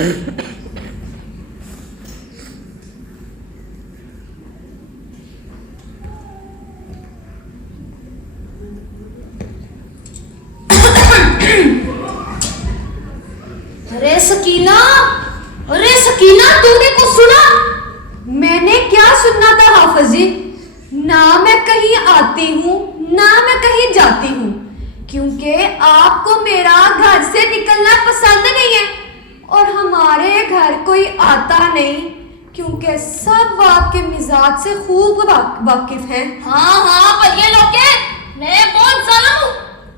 अरे सकीना, अरे सकीना, तूने कुछ सुना? मैंने क्या सुनना था हाफिज जी? ना मैं कहीं आती हूँ ना मैं कहीं जाती हूँ, क्योंकि आपको मेरा घर से निकलना पसंद नहीं है और हमारे घर कोई आता नहीं, क्योंकि सब आपके मिजाज से खूब वाकिफ हैं। हाँ पर ये लोग के मैं बहुत जालिम हूँ,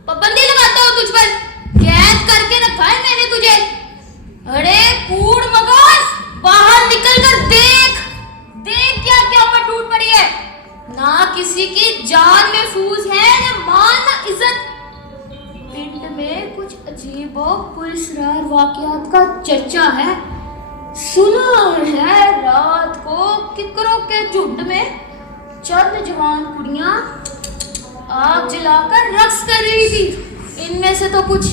पाबंदी लगाता हूँ तुझ पर, कैद करके रखा है मैंने तुझे। अरे कूड़ मगोस, बाहर निकल कर देख, देख क्या क्या पर टूट पड़ी है। ना किसी की जान महफूज है, ना मान ना इज्जत। पिंड में कुछ अजीब और पुरस्कार वाकयात का चर्चा है। सुना है रात को किकरों के झुंड में चंद जवान कुड़ियां आग जलाकर रक्स कर रही थी। इनमें से तो कुछ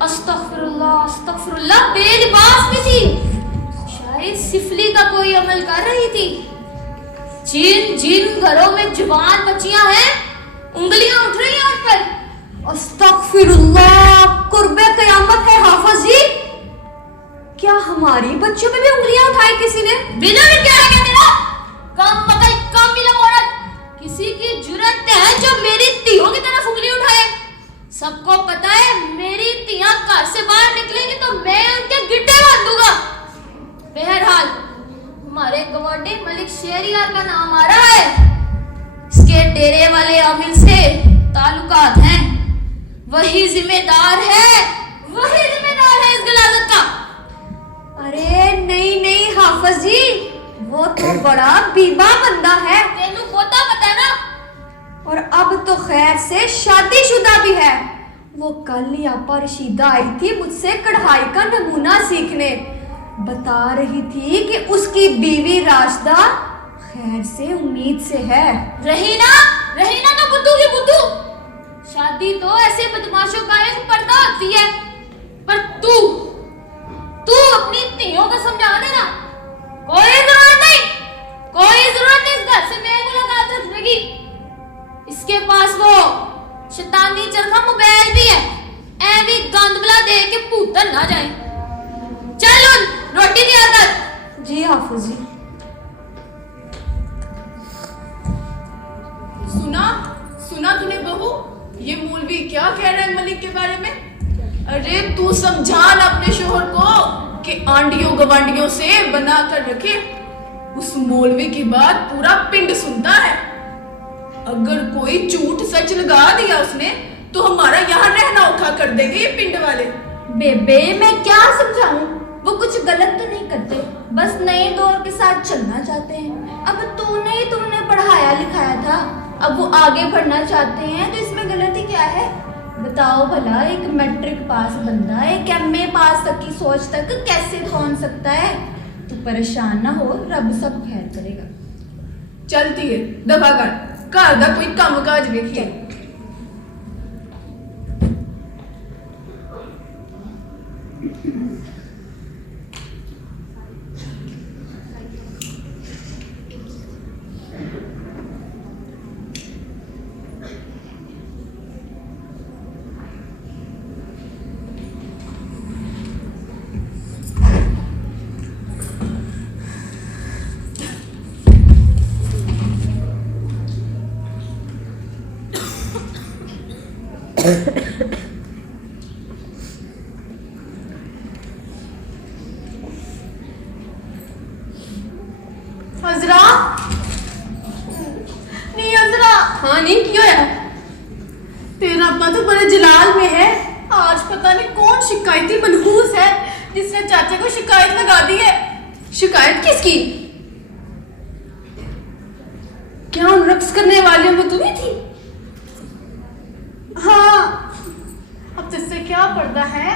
अस्तगफिरुल्लाह बेलिबास भी थी, शायद सिफली का कोई अमल कर रही थी। जिन जिन घरों में जवान बच्चियां हैं, उंगलियां उठ रही हैं उन पर। अस्तगफिरुल्लाह, कुर्बे कयामत है हाफिज जी। क्या हमारी बच्चों पे भी उंगलियां उठाई किसी ने? बिना भी क्या है क्या तेरा? कम मकई कम बिलम औरत, किसी की जुर्रत है जो मेरी तियों की तरफ उंगली उठाए? सबको पता है मेरी तियां घर से बाहर निकलेंगी तो मैं उनके गिट्टे बांध दूंगा। बहरहाल हमारे गवर्नर मलिक शेरियार का नाम आ रहा है, इसके डेरे वाले आमिल से ताल्लुकात हैं, वही जिम्मेदार है इस गलाजत का। अरे नहीं नहीं हाफिज जी, वो तो बड़ा बीबा बंदा है। तेनू पोता पता है ना? और अब तो खैर से शादीशुदा भी है। वो कल ही आपा रशीदा आई थी मुझसे कढ़ाई का नमूना सीखने, बता रही थी कि उसकी बीवी राशिदा खैर से उम्मीद से है। रही ना तो बुद्धू की बुद्धू। शादी तो ऐसे बदमाशों का एक पर्दा होती है, पर तू अपनी तियों को समझा देना। कोई जरूरत नहीं इस घर से मैं मुलाकात रखने की। इसके पास वो शैतानी चरखा मोबाइल भी है, ऐवी गंदबला दे के भूतन ना जाए। चल रोटी तैयार कर। जी हाफिज जी। सुना तूने बहू, ये मौलवी क्या कह रहा है मलिक के बारे में? अरे तू समझा ना अपने शोहर को कि आंडियों गवांडियों से बना कर रखे। उस मौलवी की बात पूरा पिंड सुनता है। अगर कोई झूठ सच लगा दिया उसने तो हमारा यहाँ रहना औखा कर देंगे ये पिंड वाले। बेबे मैं क्या समझाऊं, वो कुछ गलत तो नहीं करते, बस नए दौर के साथ चलना चाहते हैं। अब तूने ही तुमने पढ़ाया लिखाया था, अब वो आगे बढ़ना चाहते हैं तो इसमें गलती क्या है? बताओ भला, एक मैट्रिक पास बंदा एक एमए पास तक की सोच तक कैसे पहुंच सकता है? तू परेशान ना हो, रब सब खैर करेगा। चलती है दफा कर, घर का कोई काम काज देखिए। हजरा नहीं, हजरा हाँ नहीं क्यों है? तेरा अब्बा तो बड़े जलाल में है। आज पता नहीं कौन शिकायती मनहूस है जिसने चाचा को शिकायत लगा दी है। शिकायत किसकी? क्या उन रक्स करने वालियों में तू ही थी? हाँ, अब तुझसे क्या पर्दा है?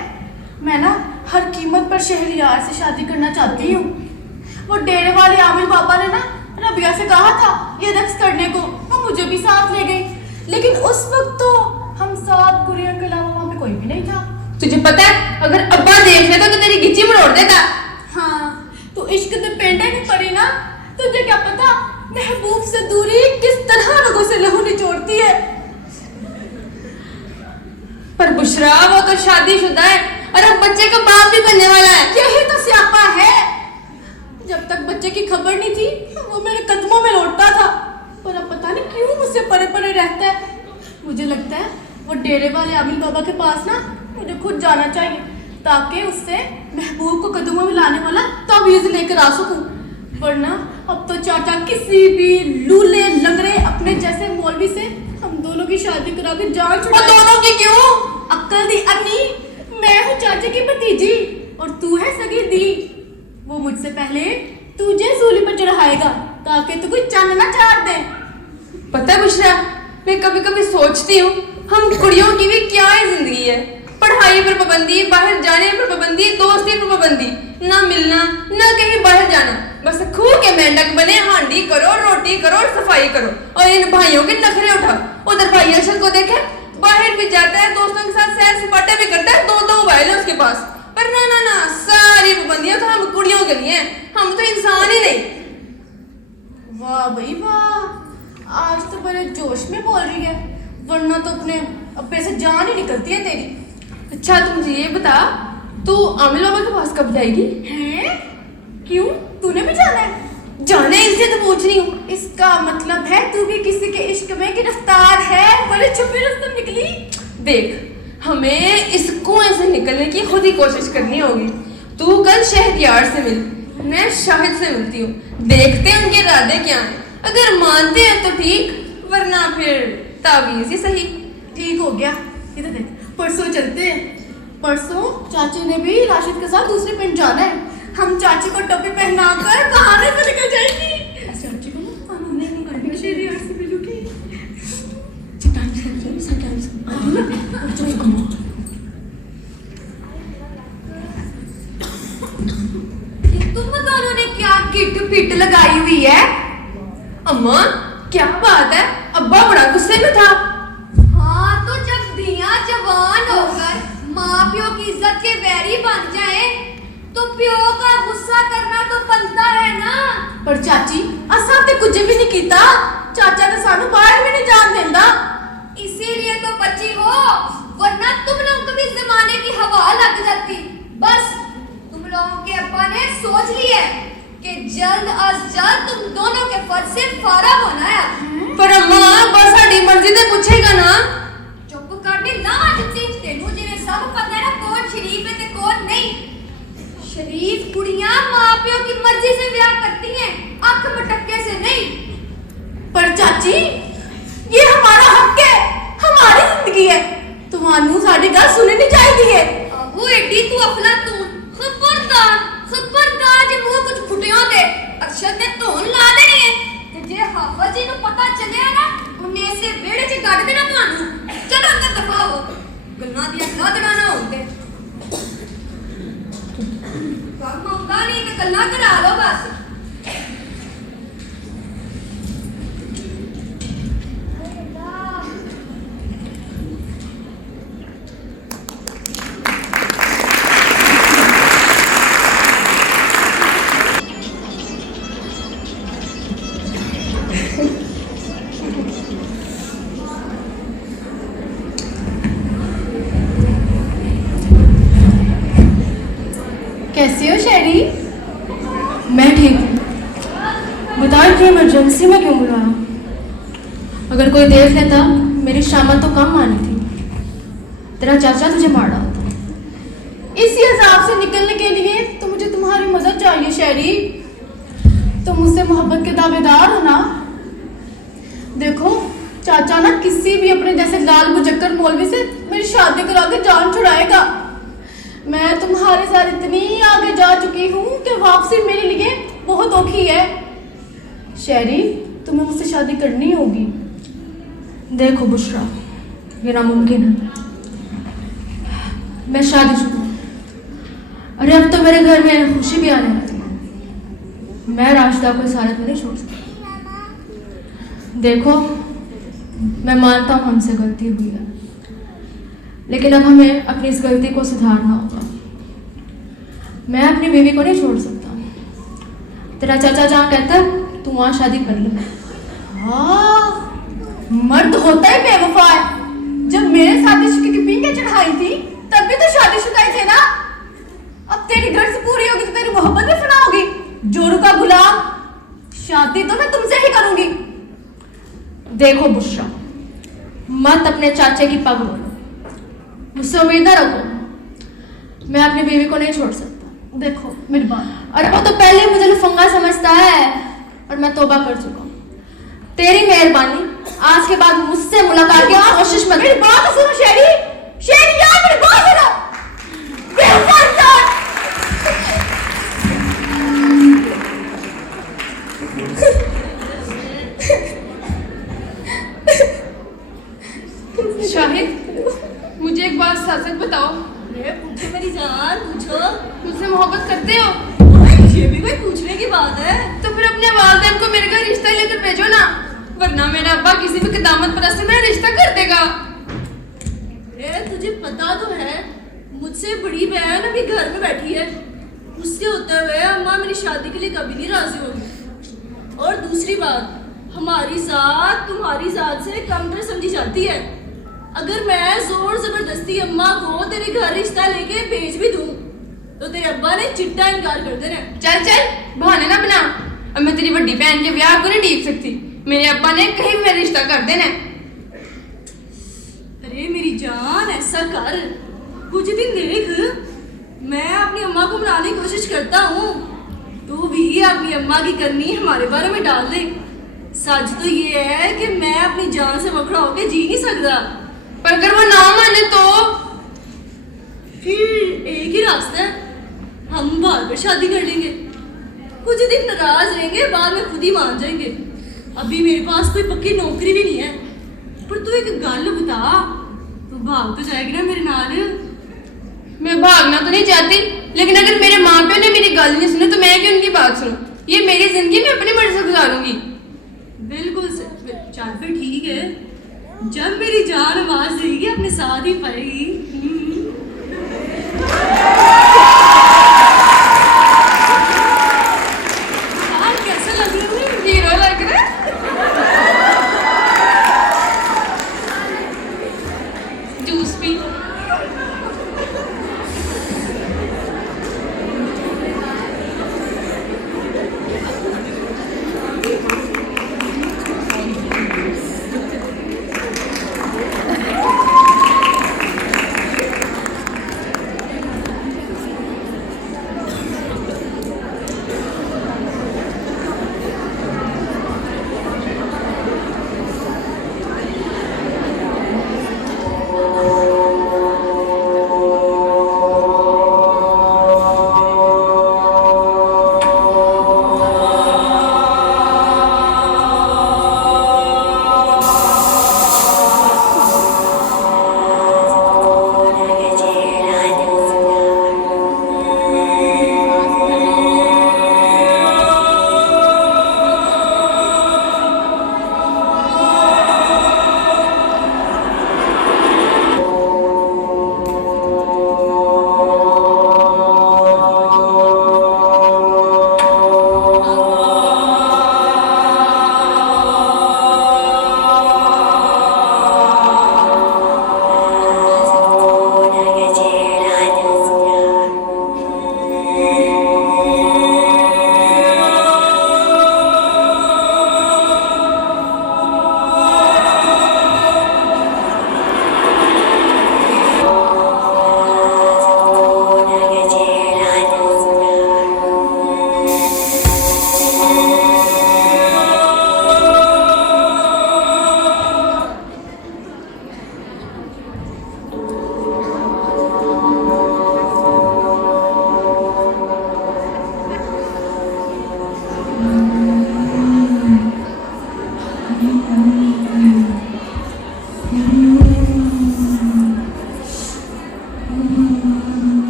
मैं ना हर कीमत पर शहरियार से शादी करना चाहती हूँ। वो डेरे वाले आमिर बाबा ने ना रबिया से कहा था ये रक्स करने को, वो मुझे भी साथ ले गई, लेकिन उस वक्त तो हम सात कुरियन के अलावा वहाँ पे कोई भी नहीं था। तुझे पता है अगर अब्बा देख लेता तो तेरी गिच्ची मरोड़ देता। हाँ तो इश्क ते पेंडे नहीं पड़ी ना, तुझे क्या पता महबूब से दूरी किस तरह लोगों से लहू निचोड़ती है। पर बुशरा वो तो शादीशुदा है और अब बच्चे का बाप भी बनने वाला है। यही तो स्यापा है। जब तक बच्चे की खबर नहीं थी वो मेरे कदमों में लौटता था, पर अब पता नहीं क्यों मुझसे परे परे रहता है। मुझे लगता है वो डेरे वाले आमिल बाबा के पास ना मुझे खुद जाना चाहिए, ताकि उससे महबूब को कदमों में लाने वाला तावीज़ लेकर आ सकूं। वरना अब तो चाचा किसी भी लूले लंगड़े अपने जैसे मौलवी से हम दोनों की शादी करा के जान छुड़ा। दोनों की क्यों? अक्ल दी अन्नी, मैं हूँ चाचे की भतीजी और तू है सगी दी। वो मुझसे पहले तुझे सूली पर चढ़ाएगा ताकि तू कोई चंद ना चाट दे। पता है बुशरा, मैं कभी कभी सोचती हूँ हम कुड़ियों की भी क्या ही जिंदगी है। पढ़ाई पर पाबंदी, बाहर जाने पर पाबंदी, दोस्ती पर पाबंदी, ना मिलना ना कहीं बाहर जाना, बस खूह के मेंढक बने, हांडी करो, रोटी करो और सफाई करो और इन भाइयों के नखरे उठाओ। उधर भाई अरशद को देखे बाहर भी जाता है, दोस्तों के साथ सैर सपाटे भी करता है, दो मोबाइल है उसके पास। पर ना ना ना, सारी पाबंदियां तो हम कुड़ियों के लिए हैं, हम तो इंसान ही नहीं। वाह भाई वाह, आज तो बड़े जोश में बोल रही है, वरना तो अपने अब्बे से जान ही निकलती है तेरी। अच्छा तू मुझे ये बता, तू आमिल बाबा के पास कब जाएगी? हैं? क्यों, तूने भी जाना है? जाने इसलिए तो पूछ रही हूँ। इसका मतलब है तू भी किसी के इश्क में गिरफ्तार है, बड़े छुपे रास्ते निकली। देख हमें इस कुएं से निकलने की खुद ही कोशिश करनी होगी। तू कल शहरयार से मिल, मैं शाहिद से मिलती हूँ, देखते हैं उनके इरादे क्या हैं। अगर मानते हैं तो ठीक, वरना फिर तावीज़ ही सही। ठीक हो गया, इधर देख, परसों चलते हैं। परसों चाची ने भी राशिद के साथ दूसरे पिंड जाना है। हम चाची को टोपी पहनाकर बहाने पर निकल जाएंगी। चाची को ना हमने नहीं करनी, शहरयार से मिलूंगी। तुम दोनों ने क्या किट पिट लगाई हुई है? अम्मा क्या बात है, अब्बा बड़ा गुस्से में था। हाँ तो जब दियां जवान होकर माँ प्यो की इज्जत के वैरी बन जाए तो प्यो का गुस्सा करना तो बनता है ना। पर चाची असा ते कुछ भी नहीं कीता, चाचा ने सानू बाहर भी नहीं जान देंदा। इसीलिए तो बची हो, वरना तुम लोग को भी जमाने की हवा लग जाती। बस तुम लोगों के अब्बा ने सोच लिया कि जल्द अज जल्द तुम दोनों के पद से फारग होना है। पर अम्मा बस साड़ी मर्जी से पूछेगा ना। चुप कर दी ना जुत्ती, तेनू जिन्हें सब पता है ना कौन शरीफ है ते कौन नहीं। शरीफ कुड़ियां माँ प्यो की मर्जी से ब्याह करती हैं, आंख मटक्के से नहीं। पर चाची ये हमारा हक है, हमारी जिंदगी है, तुम्हानू साडी गल सुननी चाहिए। वो एडी तू अफलातून, खबरदार जे मुंह कुछ फुटियो दे अरशद ने धोन ला देनी है ते जे हाफज जी नु पता चलिया ना उन्हें ऐसे वेड़े च गड़ देना ਤੁਹਾਨੂੰ। चलो अंदर दफा हो, गल्लां दी खादड़ा ना होंदे काम आउंदा नहीं ते गल्लां करा लो बस। कैसी हो शेरी? मैं ठीक हूँ। बता इतनी इमरजेंसी में क्यों बुलाया? अगर कोई देख लेता मेरी शामत तो कम आनी थी। तेरा चाचा तुझे मार डालता। इसी अजाब से निकलने के लिए तो मुझे तुम्हारी मदद चाहिए शेरी। तुम मुझसे मोहब्बत के दावेदार हो ना। देखो चाचा ना किसी भी अपने जैसे लाल मुजक्कर मौलवी से मेरी शादी करा के जान छुड़ाएगा। मैं तुम्हारे साथ इतनी आगे जा चुकी हूँ कि वापसी मेरे लिए बहुत औखी है। शेरी तुम्हें मुझसे शादी करनी होगी। देखो बुशरा, ये नामुमकिन है। मैं शादीशुदा हूँ। अरे अब तो मेरे घर में खुशी भी आने वाली है। मैं राशिदा को इस हालत में नहीं छोड़ सकती। देखो मैं मानता हूँ हमसे गलती हुई है, लेकिन अब हमें अपनी इस गलती को सुधारना होगा। मैं अपनी बीवी को नहीं छोड़ सकता। तेरा चाचा जहाँ कहता है तू वहाँ शादी कर ले। हाँ, मर्द होता ही बेवफा है। जब मेरे साथ इश्क की पीके चढ़ाई थी तब भी तो शादीशुदा ही थे ना। अब तेरी गर्ज पूरी होगी तो तेरी मोहब्बत भी फना होगी। जोरू का गुलाम, शादी तो मैं तुमसे ही करूंगी। देखो बुशरा, मत अपने चाचे की पग रोलो, मुझसे उम्मीद ना रखो। मैं अपनी बीवी को नहीं छोड़ सकता। देखो मेरी बात, अरे वो तो पहले ही मुझे लफंगा समझता है और मैं तौबा कर चुका हूँ। तेरी मेहरबानी, आज के बाद मुझसे मुलाकात की कोशिश मत। मेरी बात तो सुनो शेरी, शेरी यार मेरी बात सुनो। बेवफा इंसान। शाहिद, मुझे एक बात सच बताओ, पूछो मेरी जान, पूछो। मुझसे मोहब्बत करते हो? ये भी कोई पूछने की बात है? तो फिर अपने वालिदैन को मेरे घर रिश्ता लेकर भेजो ना, वरना मेरा अब्बा किसी भी कितामत परस्त से मेरा रिश्ता कर देगा। तुझे पता तो है मुझसे बड़ी बहन अभी घर में बैठी है। उसके होते हुए अम्मा मेरी शादी के लिए कभी नहीं राजी होगी। और दूसरी बात, हमारी जात तुम्हारी जात से कमतर समझी जाती है। अगर मैं जोर जबरदस्ती अम्मा को तेरे घर रिश्ता लेके भेज भी दूं तो तेरे अब्बा ने चिट्टा इनकार कर देना। चल चल, बहाने ना बना। अब मैं तेरी बड़ी बहन के ब्याह को नहीं टीक सकती। मेरे अब्बा ने कहीं भी मेरा रिश्ता कर देना। अरे मेरी जान, ऐसा कर, कुछ दिन देख, मैं अपनी अम्मा को मनाने की कोशिश करता हूँ। तू भी अपनी अम्मा की करनी हमारे बारे में डाल दे। सच तो ये है कि मैं अपनी जान से वखड़ा होके जी नहीं सकता। पर अगर वो ना माने तो फिर एक ही रास्ता है, हम बाहर पर शादी कर लेंगे। कुछ दिन नाराज रहेंगे, बाद में खुद ही मान जाएंगे। अभी मेरे पास कोई पक्की नौकरी भी नहीं है। पर तू एक गल बता, तू भाग तो जाएगी ना मेरे नाल? मैं भागना तो नहीं चाहती, लेकिन अगर मेरे माँ प्यो ने मेरी गल नहीं सुनी तो मैं क्यों उनकी बात सुनूं? ये मेरी जिंदगी मैं अपनी मर्जी से गुजारूंगी। बिल्कुल सही। चल फिर ठीक है, जब मेरी जान आवाज देगी अपने साथ ही पाएगी। यार कैसा लग रहा है? हीरो लग रहा है। Juice P.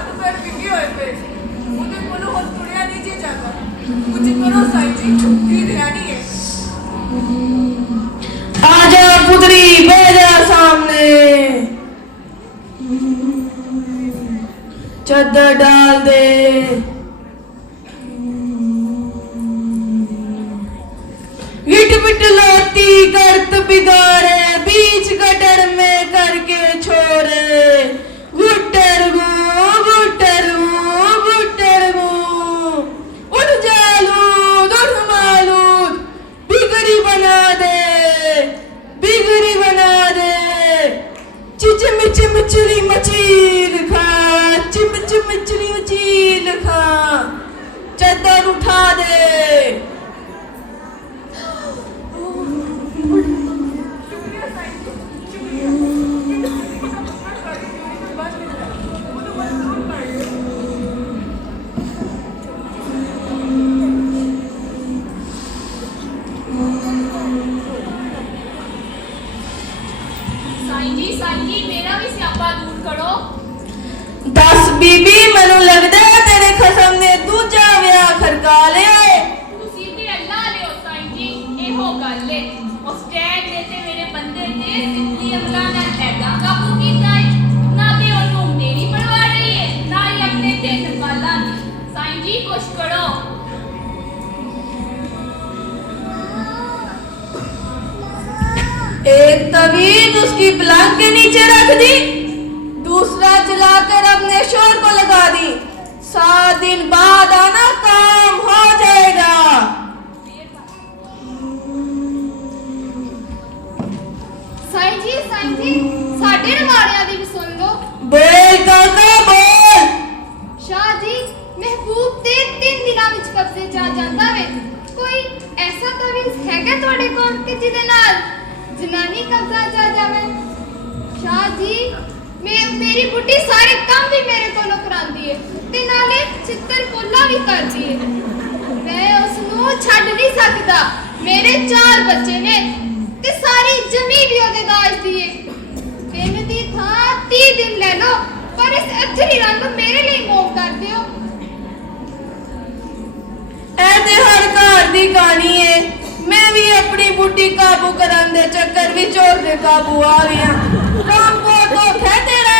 ਹੱਥ ਪੈਰ ਵਿੰਗੇ ਹੋਏ ਪਏ ਉਹਦੇ ਕੋਲੋਂ ਹੁਣ ਤੁਰਿਆ ਨਹੀਂ ਜੇ ਜਾਂਦਾ ਕੁਝ ਕਰੋ ਸਾਈਂ ਜੀ ਕੀ ਧਿਆਨੀ ਹੈ आजा पुत्री बेजा सामने चद्दर डाल दे विट विट लोती करत बिगाड़े बीच गटर में करके छोड़े गुटर गु गुटर गु गुटर गु उठ जालूद उठ मालूद बिगड़ी बना दे चिचली मचील खा चिमचिली मचील खा चद्दर उठा दे साईं जी मेरा भी स्यापा दूर करो। दस बीबी मैनू लगदा तेरे खसम ने दूजा विआह खरका लिया है तुसी ते अल्लाह लियो साईं जी एहो गल है उस टैग दे ते मेरे बंदे ने सिद्धि अमला नाल ऐदा काबू कीता है ना ते ओनू मेरी परवाह रही है ना ही अपने ते नकाला दी साईं जी कुछ करो। एक तवीज उसकी पलंग के नीचे रख दी दूसरा जलाकर अपने शोर को लगा दी 7 दिन बाद आना काम हो जाएगा। साईं जी साडे रवाड़ियां दी भी सुन लो। बोल काका बोल। शाह जी महबूब ते 3 दिनां विच कब्जे च आ जांदा वे कोई ऐसा तवीज हैगा तुहाडे कोल कि जिदे नाल जनानी कब्जा जा जावे। शाह जी मेरी बुढ़ी सारे काम भी मेरे कोलों करांदी है ते नाले चित्तर पोला भी करदी है मैं उसनू छੱਡ नहीं सकदा मेरे 4 बच्चे ने ते सारी जमी भी ओदे दाज दी है 3 दी थां 30 दिन ले लो पर इस अथरी रंग मेरे लिए मोह कर दियो। ऐ ते हर घर दी कहानी है मैं भी अपनी बुढ़ी काबू करन दे चक्कर विच होर दे काबू आ गया काम को तो खे तेरा।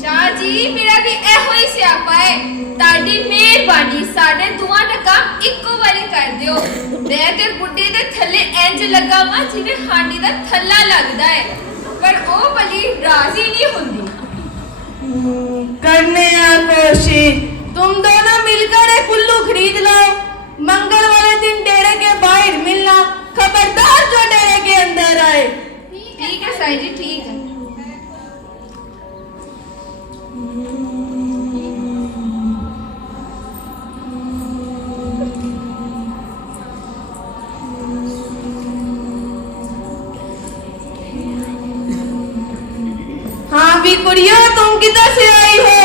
शाह जी मेरा भी एहो ही स्यापा है ताड़ी मेहरबानी साडे दुआं दा काम इक्को वारी कर दियो मैं ते बुड्ढे दे थल्ले इंज लगा वा जिवें हांडी दा थल्ला लगदा है पर ओ भली राजी नहीं हुंदी। करने आ कोशिश तुम दोनों मिलकर एक उल्लू खरीद लो मंगल वाले दिन डेरे के बाहर मिलना खबरदार जो डेरे के अंदर आए। ठीक है साईं जी ठीक है। हाँ भी कुड़िया तुम किधर से आई हो?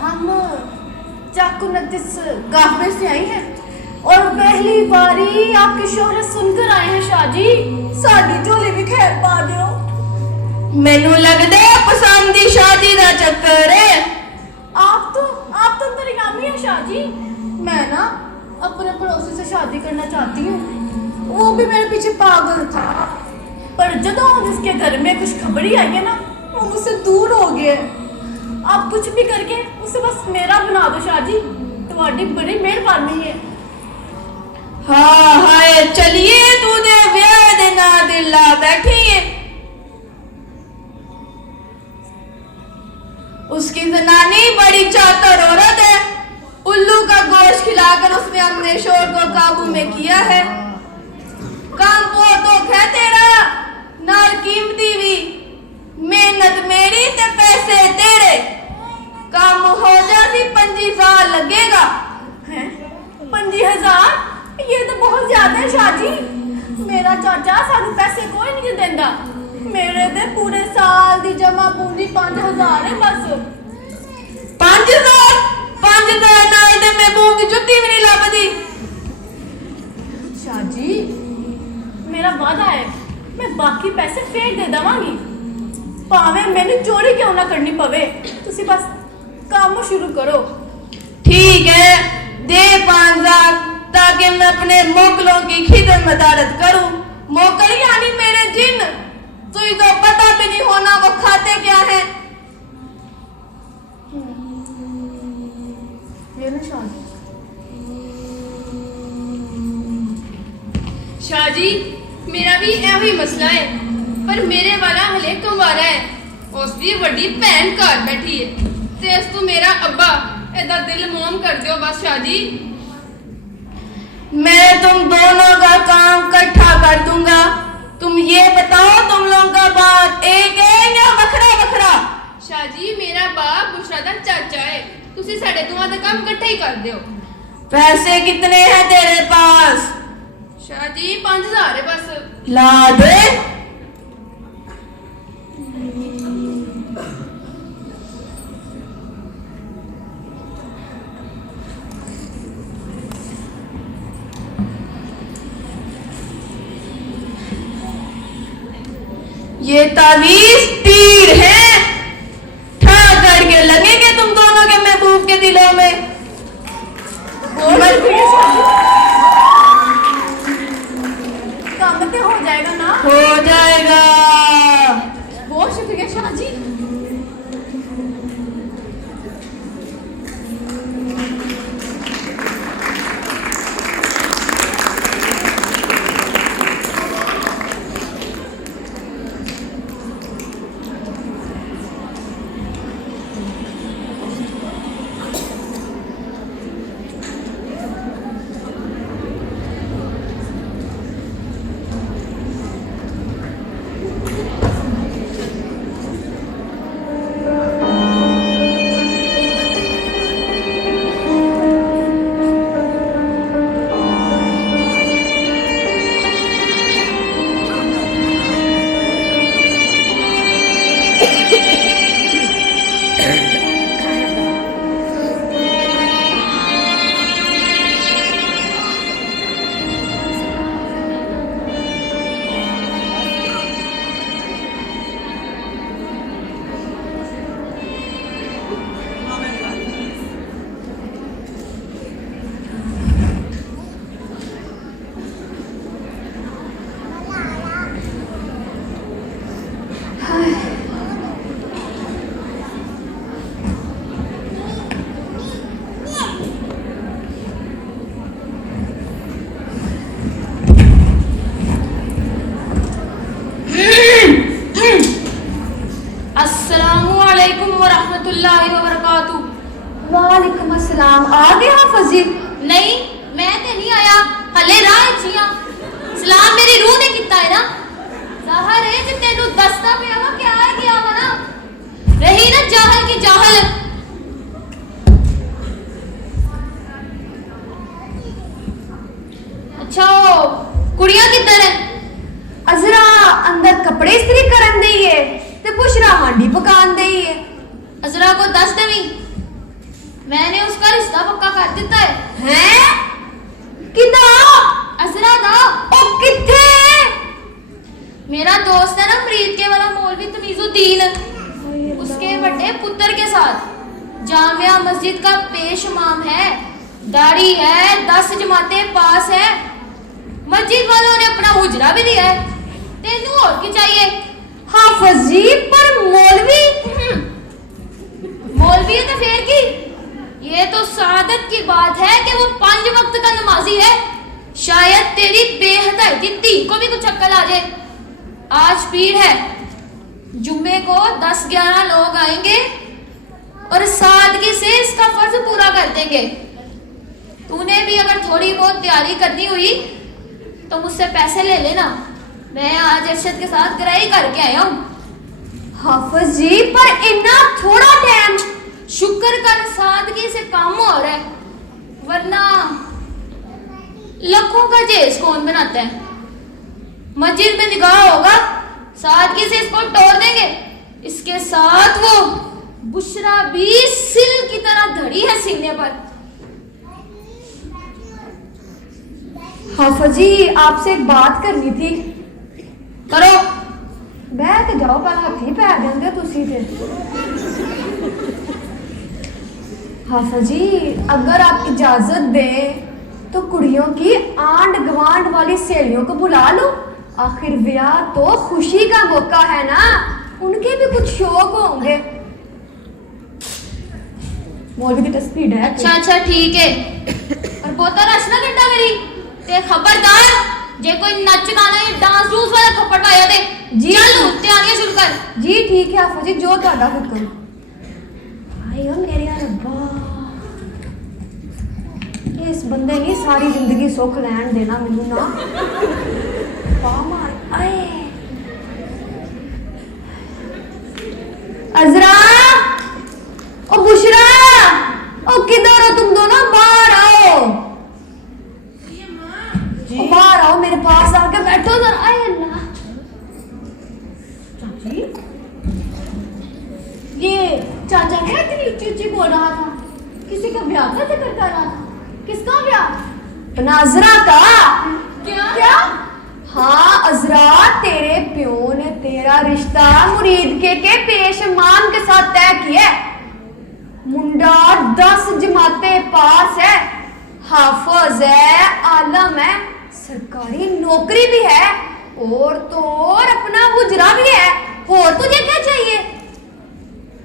हम चाकू नदिस काफे से आई हैं और पहली बारी आपकी शोहरत सुनकर आए हैं शाह जी साड़ी झोली भी खैर पा दियो। मैनू लगदा है पसंदी शादी दा चक्कर है। आप तो अंतर्यामी हैं शाह जी। मैं ना अपने पड़ोसी से शादी करना चाहती हूँ वो भी मेरे पीछे पागल था पर जदों उसके घर में कुछ खबरी आई है ना वो मुझसे दूर हो गए। आप कुछ भी करके उसे बस मेरा बना दो शाह जी तुम्हारी बड़ी मेहरबानी है। हाँ हाय चलिए तू दे ब्याह दे ना दिला बैठी है उसकी जनानी बड़ी चातर औरत है उल्लू का गोश्त खिलाकर उसने अपने शोर को काबू में किया है। काम तो है तेरा नाल कीमती भी मेहनत मेरी ते पैसे तेरे काम हो जाती 25,000 लगेगा। हैं 25,000 ये तो बहुत ज्यादा है शाह जी। मेरा चाचा सानू पैसे कोई नहीं देंदा मेरे ते पूरे साल दी जमा पूंजी 5,000 है बस। 5,000 नाल ते मैं बूम दी जुत्ती भी नहीं लभदी। शाह जी मेरा वादा है मैं बाकी पैसे फेर दे देवांगी भावें मैंने चोरी क्यों ना करनी पवे तुसी बस काम शुरू करो ठीक है दे 5 लाख ताकि मैं अपने मोकलों की खिदमत करूं। मोकल यानी मेरे जिन तुझे तो पता भी नहीं होना वो खाते क्या है। ये ना शादी शाह जी मेरा भी एवं मसला है पर मेरे वाला हले कुंवारा है उसकी बड़ी भैन घर बैठी है ते इस तू मेरा अब्बा एदा दिल मोम कर दियो बस शाह जी। मैं तुम दोनों का काम इकट्ठा कर दूंगा। तुम ये बताओ तुम लोगों का बात एक है या वखरा वखरा? शाह जी मेरा बाप बुशरा दा चाचा है तुसी साडे दोवां दा काम इकट्ठा ही कर दियो। पैसे कितने हैं तेरे पास? शाह जी 5000 है बस। ला दे। ये तावीज तीर है ठा करके लगेंगे तुम दोनों के महबूब के दिलों में। काम तो हो जाएगा ना? हो जाएगा। बहुत शुक्रिया शाह जी। अस्सलामुअलैकुम वरहमतुल्लाहि वबरकातुहू। वालेकुम अस्सलाम। आ गया हाफिज जी? नहीं मैं ते नहीं आया हले राह जिया सलाम मेरी रूह ने किता है ना ज़ाहिर है जे तेनू दसदा पिया वा क्या है गया वा ना रही ना जाहल की जाहल। अच्छा कुड़ियां किधर है? अजरा अंदर कपड़े इस्त्री करन दई है ते बुशरा हांडी पकान दई है। अजरा को दस देवी मैंने उसका रिश्ता पक्का कर दिता है। हैं? किदा? अजरा दा ओ किथे? मेरा दोस्त है ना मरीद के वाला मौलवी तमीजुद्दीन उसके बड़े पुत्र के साथ जामिया मस्जिद का पेश इमाम है दाढ़ी है 10 जमातें पास है मस्जिद वालों ने अपना हुजरा भी दिया है। तेनू और की चाहिए? हाफिज जी पर मौलवी मौलवी है तो फिर की ये तो सादत की बात है कि वो 5 वक्त का नमाजी है। शायद तेरी बेहदायती दी को भी कुछ अक्ल आ जाए। आज पीर है जुम्मे को 10-11 लोग आएंगे और सादगी से इसका फर्ज पूरा कर देंगे। तूने भी अगर थोड़ी बहुत तैयारी करनी हुई तो मुझसे पैसे ले लेना। मैं आज अरशद के साथ ग्राही करके आया हूँ। हाफिज जी पर इतना थोड़ा टाइम। शुक्र कर सादगी से काम हो रहा है वरना लाखों का जेस कौन बनाता है। मस्जिद में निगाह होगा सादगी से इसको तोड़ देंगे। इसके साथ वो बुशरा भी सिल की तरह धड़ी है सीने पर। हाफिज जी आपसे एक बात करनी थी। करो। बह के जाओ, पहले हथी पै देंगे तुसी ते। हाफिज जी, अगर आप इजाजत दें तो कुड़ियों की आंड गवांड वाली सहेलियों को बुला लो। आखिर ब्याह तो खुशी का मौका है ना, उनके भी कुछ शौक होंगे। मौलवी की तस्वीर है। अच्छा ठीक है, पर बहुत रश ना करता मेरी ते खबरदार जे कोई नच गाना या डांस डूस वाला थप्पड़ पाया ते जी। चल तैयारियां शुरू कर। जी ठीक है हाफिज जी, जो ਤੁਹਾਡਾ हुक्म। आयो मेरे रब्बा, इस बंदे ने सारी जिंदगी सुख लैन देना मैनू ना। वाह मार आए। अजरा, ओ बुशरा, ओ किधर हो तुम दोनों? बाहर आओ। ओ बाहर आओ, मेरे पास आके बैठो जरा। आए अल्लाह। चाची, ये चाचा क्या इतनी ऊंची ऊंची बोल रहा था? किसी का ब्याह का जिक्र कर रहा था। किसका ब्याह? अजरा का। क्या? हाँ अजरा, तेरे प्यो ने तेरा रिश्ता मुरीद के पेशमान के साथ तय किया। मुंडा 10 जमाते पास है, हाफिज है, आलम है, सरकारी नौकरी भी है, और तो और अपना गुजरा भी है। और तुझे क्या चाहिए?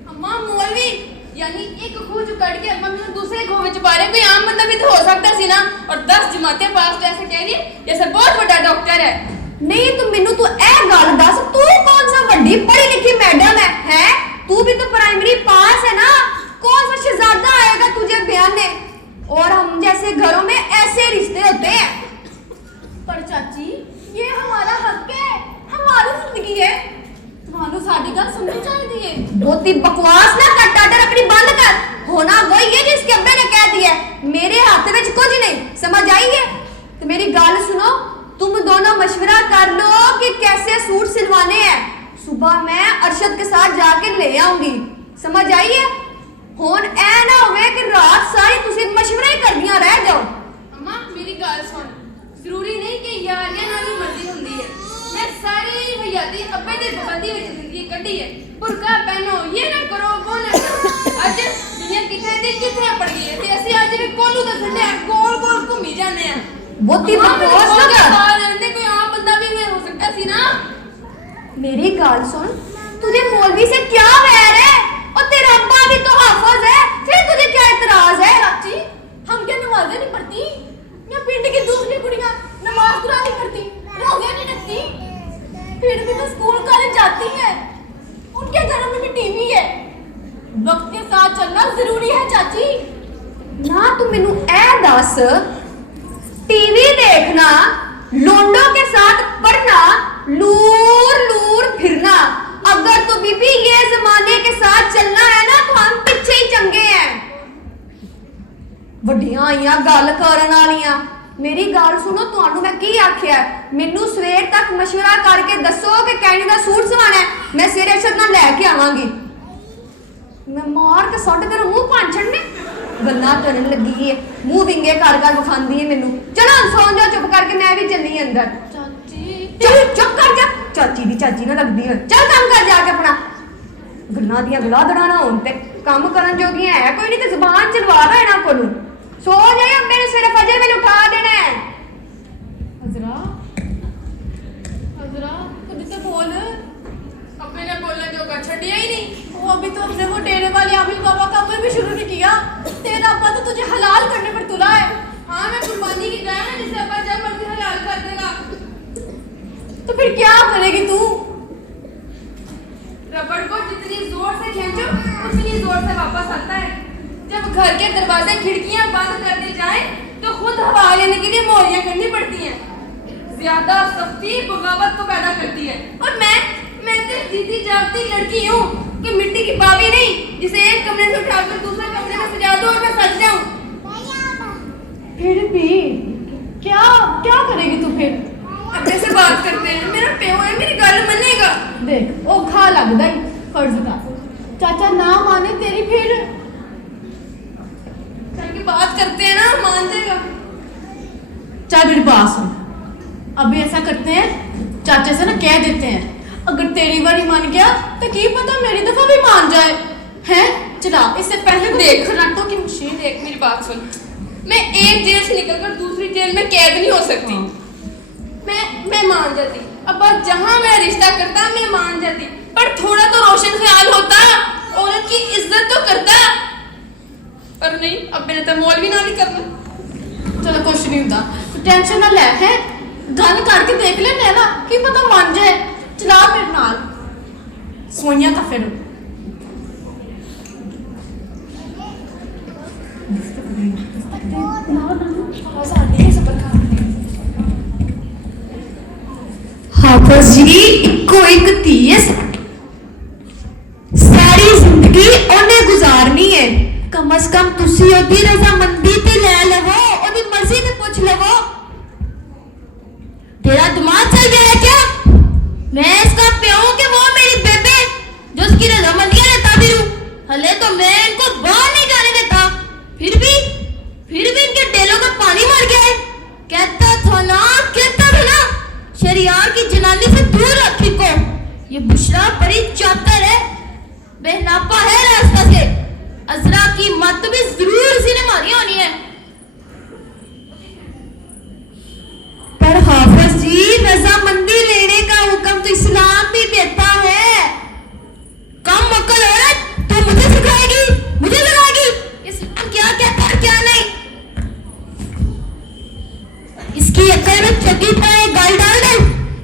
अम्मा मौलवी यानी एक खूह चुकड़ के अम्मा मैंने दूसरे खूह में छुपा रहे, कोई आम बंदा भी तो हो सकता सी ना। और 10 जमाते पास तो ऐसे कह रही है जैसे बहुत बड़ा डॉक्टर है। नहीं तू मेनू तू ए गल दस, तू कौन सा बड़ी पढ़ी लिखी मैडम है? हैं? तू भी तो प्राइमरी पास है ना। कौन सा शहजादा आएगा तुझे ब्याने? और हम जैसे घरों में ऐसे रिश्ते होते हैं। पर चाची, ये हमारा हक है, हमारी जिंदगी है, ਤੁਹਾਨੂੰ ਸਾਡੀ ਗੱਲ ਸੁਣਨੀ ਚਾਹੀਦੀ है। ਬਹੁਤੀ बकवास ना कर, टाटर अपनी बंद कर। होना वही है जिसके अब्बे ने कह दिया, मेरे हाथ में कुछ नहीं। समझ आई है? तो मेरी गल सुनो, तुम दोनों मशवरा कर लो कि कैसे सूट सिलवाने हैं। सुबह मैं अरशद के साथ जाके ले आऊंगी। समझ आई है? हुन ऐ ना होवे कि रात सारी तुसी मशवरा ही करदियां रह जाओ। अम्मा मेरी गल सुन, जरूरी नहीं कि यारियां नाल ही मर्जी हुंदी है। मैं सारी हयाती अब्बे दे पाबंदी विच जिंदगी कड्डी है। बुरका पहनो, ये ना करो, वो ना करो। अज दुनिया किथे दी किथे पड़ गई है ते असि अज भी कोलू दे खंडे गोल गोल घूमी जाने आ। बहुती बकवास ना कर। कोई आम बंदा भी नहीं हो सकता सी ना। मेरी गल सुन, तुझे मौलवी से क्या वैर है? और तेरा अब्बा भी तो हाफिज है, फिर तुझे क्या इतराज है? चाची, हम क्या नमाजें नहीं पढ़ती? या पिंड की दूसरी कुड़ियां नमाज कुरान नहीं पढ़ती, रोजे नहीं रखती, फिर भी तो स्कूल कॉलेज जाती हैं। उनके घरों में भी टीवी है। वक्त के साथ चलना जरूरी है चाची। ना तू मेनू ऐ दस, टीवी देखना, लोंडों के साथ पढ़ना, लूर लूर फिरना, अगर तो बीबी ये जमाने के साथ चलना है ना तो हम पीछे ही चंगे हैं। वड्डियां आईयां गल करन वालियां। मेरी गल सुनो, तुहानू मैं की आख्या? मेनू सवेर तक मशवरा करके दसो कि कैनी दा सूट सवाना है, मैं सवेरे अरशद नाल लैके आवांगी। मैं मार के सट तेरा मुंह पांछण ने गल्लां करन लगी है, मुंह विंगे कर कर विखांदी है मेनू। चलो सौ जाओ चुप करके, मैं भी चली अंदर। चाची, चुप कर जा। चाची दी चाची ना लगदी है। चल काम कर जाके अपना। गल्लां दियां गला दड़ाना होण ते काम करन जोगियां है कोई नहीं, ते जुबान चलवा दा इना कोलू। सो जाए, अम्मे ने सवेरे फजर में उठा देना है। हजरा, हजरा, खुद से बोल। अब्बे ने बोलना जो का छड़िया ही नहीं। वो अभी तो अपने वो डेरे वाले आमिर बाबा का अमल भी शुरू नहीं किया। तेरा अब्बा तो तुझे हलाल करने पर तुला है। हाँ मैं कुर्बानी की गाय ना, जिसे अब्बा जब मर्जी हलाल कर देगा। तो फिर क्या करेगी तू? रबड़ को जितनी जोर से खींचो उतनी जोर से वापस आता है। जब घर के दरवाजे खिड़कियां बंद कर दी जाए तो खुद हवा लेने के लिए मोहरियां करनी पड़ती हैं। ज्यादा सख्ती बगावत को पैदा करती है। और मैं तो जीती जागती लड़की हूँ कि मिट्टी की बावी नहीं, जिसे एक कमरे से उठाकर दूसरे कमरे में सजा दो और मैं सज जाऊं। फिर भी क्या क्या करेगी तू फिर? अपने से बात करते हैं, मेरा प्यो है, मेरी गल मनेगा। देख औखा लगता है फर्ज का। चाचा ना माने तेरी, फिर करके बात करते हैं ना, मान जाएगा। चल मेरे पास अभी ऐसा करते हैं, चाचा से ना कह देते हैं, अगर तेरी बारी मान गया तो की पता मेरी दफा भी मान जाए। हैं चला, इससे पहले देख रातों की मशीन, देख मेरी बात सुन। मैं एक जेल से निकलकर दूसरी जेल में कैद नहीं हो सकती। मैं मान जाती, अब बस जहां मैं रिश्ता करता मैं मान जाती, पर थोड़ा तो रोशन ख्याल होता, औरत की इज्जत तो करता। पर नहीं, अब मैंने तो मौलवी ना नहीं करना। चलो कुछ नहीं होता, टेंशन ना ले, है गल करके देख लेने ना, की पता मान जाए। चला मेरे नाल सोइया था फिर हाफिज जी इको एक धी है, सारी जिंदगी ओने गुजारनी है, कम से कम तुसी ओदी रजामंदी ते ले लवो, ओदी मर्जी ते पूछ लवो। तेरा दिमाग चल गया है क्या? मैं इसका प्यो हूं कि वो मेरी बेबे जो उसकी रजामंदियां लेता भी हूं। हले तो मैं इनको बाहर नहीं जाने देता, फिर भी इनके डेलों का पानी मर गया है। कहता था ना शरियार की जनानी से दूर रखी को। ये बुशरा बड़ी चातर है, बेहनापा है रास्ता से। अजरा की मत भी जरूर इसी ने मारी होनी है। पर हाफिज जी रजामंदी लेने का हुक्म तो इस्लाम भी देता है। कम अक्ल औरत, तू मुझे सिखाएगी? इस्लाम क्या कहता है क्या नहीं? इसकी अक्ल में चकी पाए गाल डाल दे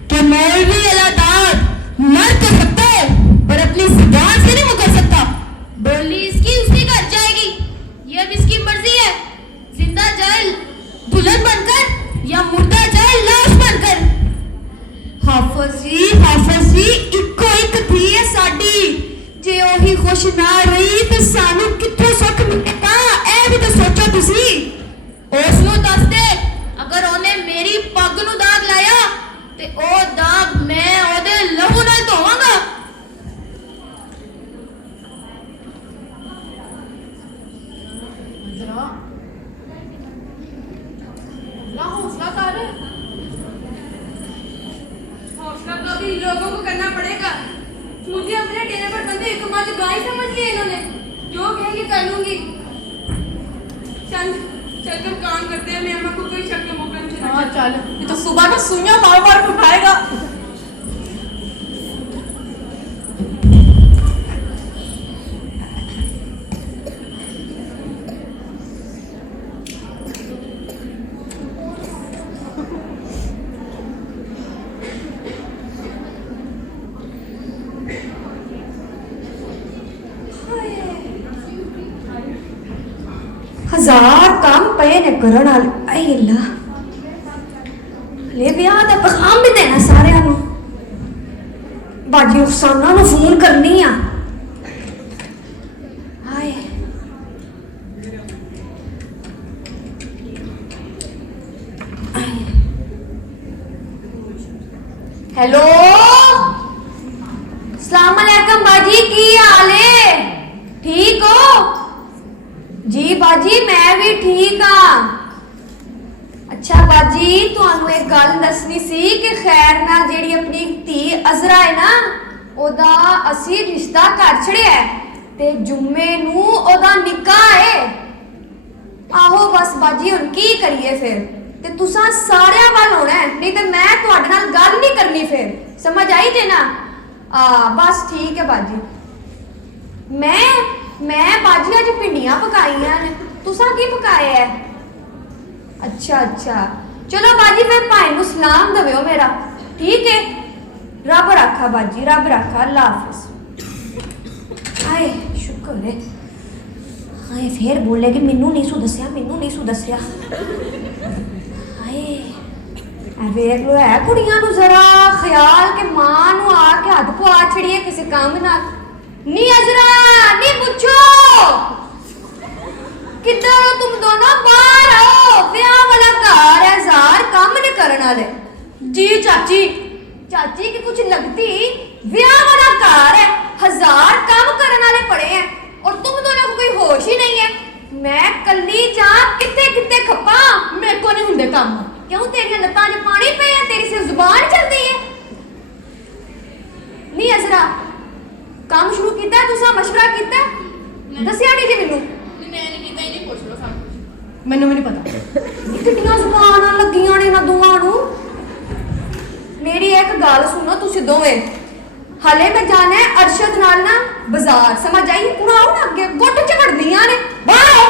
कि मौलवी अलादार मर तो सकता है पर अपनी जुबान से नहीं मुकर सकता। बोली इसकी उसी घर जाएगी, ये अब इसकी मर्जी है। जिंदा जाए दुल्हन बनकर या मुर्दा जाए लाश बनकर। हाफिज जी इको एक थी है साडी, जे ओही खुश ना रही ते सानू कित्थों सुख मिलेगा, ए भी तो सोचो तुसी। ਉਸ ਨੂੰ ਦੱਸ ਦੇ, अगर ਉਹਨੇ मेरी पग ਨੂੰ दाग लाया ਤੇ ਉਹ दाग मैं ਉਹਦੇ ਲਹੂ ਨਾਲ ਧੋਵਾਂਗਾ। हौसला कर। हौसला तो अभी लोगों को करना पड़ेगा। मुझे अपने डेरे पर बंदे एक मत गाय समझ लिए इन्होंने, जो कहेंगे कर लूंगी। चलकर काम करते हैं, मैं अम्मा को कोई शक का मौका नहीं हाँ चल, ये तो सुबह का सुइयां मार मार के उठाएगा। हजार काम पे ने करन वाले। आई अल्लाह, ले ब्याह दा पैगाम भी देना सारिਆਂ ਨੂੰ। बाजी उफसाना ਨੂੰ फोन करनी आ। हाय हेलो अस्सलाम वालेकुम बाजी, की हाल है? ठीक हो जी बाजी? मैं भी ठीक हाँ। अच्छा बाजी ਤੁਹਾਨੂੰ एक गल दसनी सी कि खैर नाल जेड़ी अपनी धी अजरा है ना, ओदा असी रिश्ता कर छड़िया है ते जुम्मे नू ओदा निकाह है। आहो बस बाजी हुण की करिए फिर, ते तुसां सारियां वाल होना है, नहीं ते मैं तुहाडे नाल गल नहीं करनी। फिर समझ आई जे ना? बस ठीक है बाजी। मैं बाजी अज भिंडियां पकाईयां ने, तुसां की पकाया है? अच्छा चलो बाजी फिर भाई नू सलाम दवियो मेरा, ठीक है? रब रखा बाजी, रब रखा, अल्लाह हाफिज। हाय शुक्र है, हाय फिर बोले कि मैनू नहीं सू दसिया। हाय वेख लो है कुड़ियां नू जरा ख्याल के मां नू आके हथ पवा छड़िए किसी काम नाल। नी अजरा नी पूछो किधर हो तुम दोनों, बाहर आओ, ब्याह वाला घर है, जार काम नहीं करने वाले। जी चाची की कुछ लगती, ब्याह वाला घर है, हजार काम करने वाले पड़े हैं और तुम दोनों को कोई होश ही नहीं है। मैं कल्ली जा कितने खपा, मेरे को नहीं हुंदे काम। क्यों तेरी लत्तां 'च पानी पे है, तेरी सिर्फ जुबान चलती है? नहीं असरा काम शुरू किया, तुसा मशवरा किया, दसिया नहीं जी मैनू। मैनू भी नहीं पता। कितनियां जुबानां लगियां ने ना दोवां नू। मेरी एक गल सुनो तुसी दोवें, हले मैं जाना है अरशद नाल ना बाजार, समझ आई? पूरा आओ ना अगे, गुट च वड़दियां ने बाहर।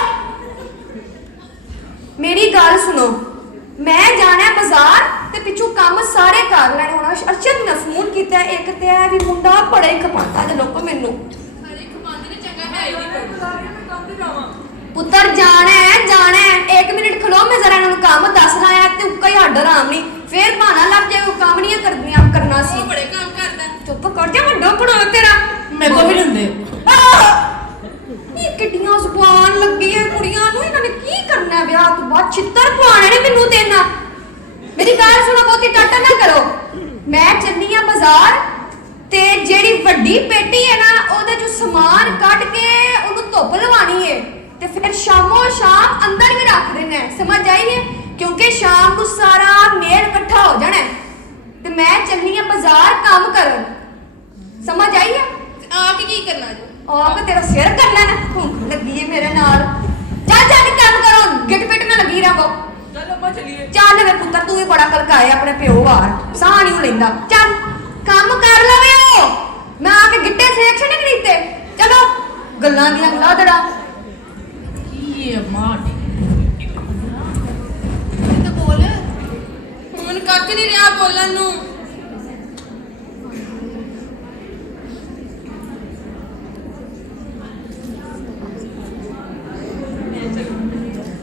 मेरी गल सुनो, मैं जाना है बाजार ते पिछू काम सारे कर लेने। हुण अरशद ने फोन किया, एक ते है भी मुंडा बड़ा ही खपाता जे लोको मैनू पुत्र जाना है। एक मिनट खलो, मैं जरा इन्होंने काम दसना है ते उक्का ही हड्ड आराम नहीं, फिर बहाना लग जाए काम नहीं करना सी। बड़े काम करदा। चुप कर जा, वड्डा पड़ो तेरा। मेरे को भी नहीं दे। ये किड्डियां जुबान लगी है कुड़ियां नू, इन्होंने की करना है ब्याह तो बाद? छित्तर पवाने ने मैनू देना। मेरी गल सुनो, बहुती टाटा ना करो। मैं चलनी आ बाजार ते जेड़ी वड्डी पेटी है ना, ओदे चों समान कट के ओनू धुप लवानी है ते फिर शामो शाम अंदर भी रख देना है, समझ आई है? क्योंकि शाम को सारा मेल इकट्ठा हो जाना है ते मैं चलनी आ बाजार काम करन, समझ आई है? आके की करना जो? आके तेरा सिर कर लेना, भूख लगी है मेरे नाल। चल चल काम करो, गिट पिट में लगी रहो। चल अम्मा चलिए। चल वे पुत्र, तू भी बड़ा कलकाए अपने प्यो वार, साह नहीं लेंदा। चल काम कर लवे ओ, मैं आके गिट्टे सेक छड़े खरीदते। चलो गल्लां दियां लादड़ा ये अम्मा तो बोल, हुण कख नहीं रहा बोलन नू।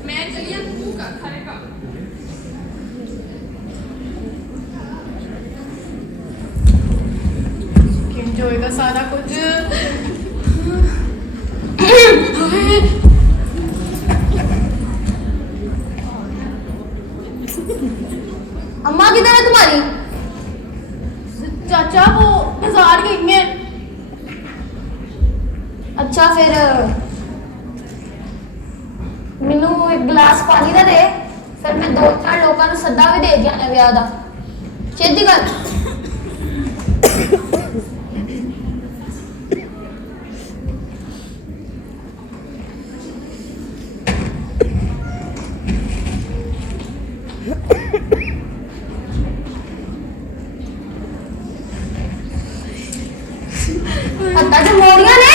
मैं चलिए तू का खाएगा। किंज होएगा सारा कुछ। अम्मा किधर है तुम्हारी? चाचा वो बाजार गई हैं। अच्छा फिर मैनू एक गिलास पानी दा दे, फिर मैं 2-3 लोगों को सद्दा भी दे के आना ब्याह दा। छेती कर। हत्ता जो मोड़ियां ने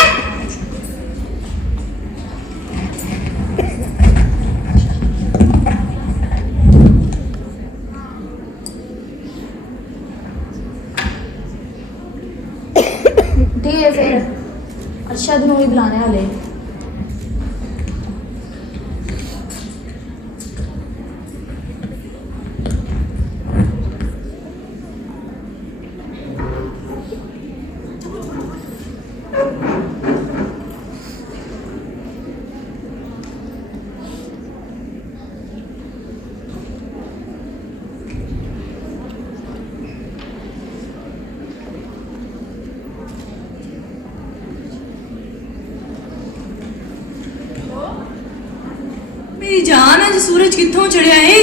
ठीक है। फिर अरशद नू ही बुलाने वाले। मेरी जान अज सूरज कित्थों चढ़िया है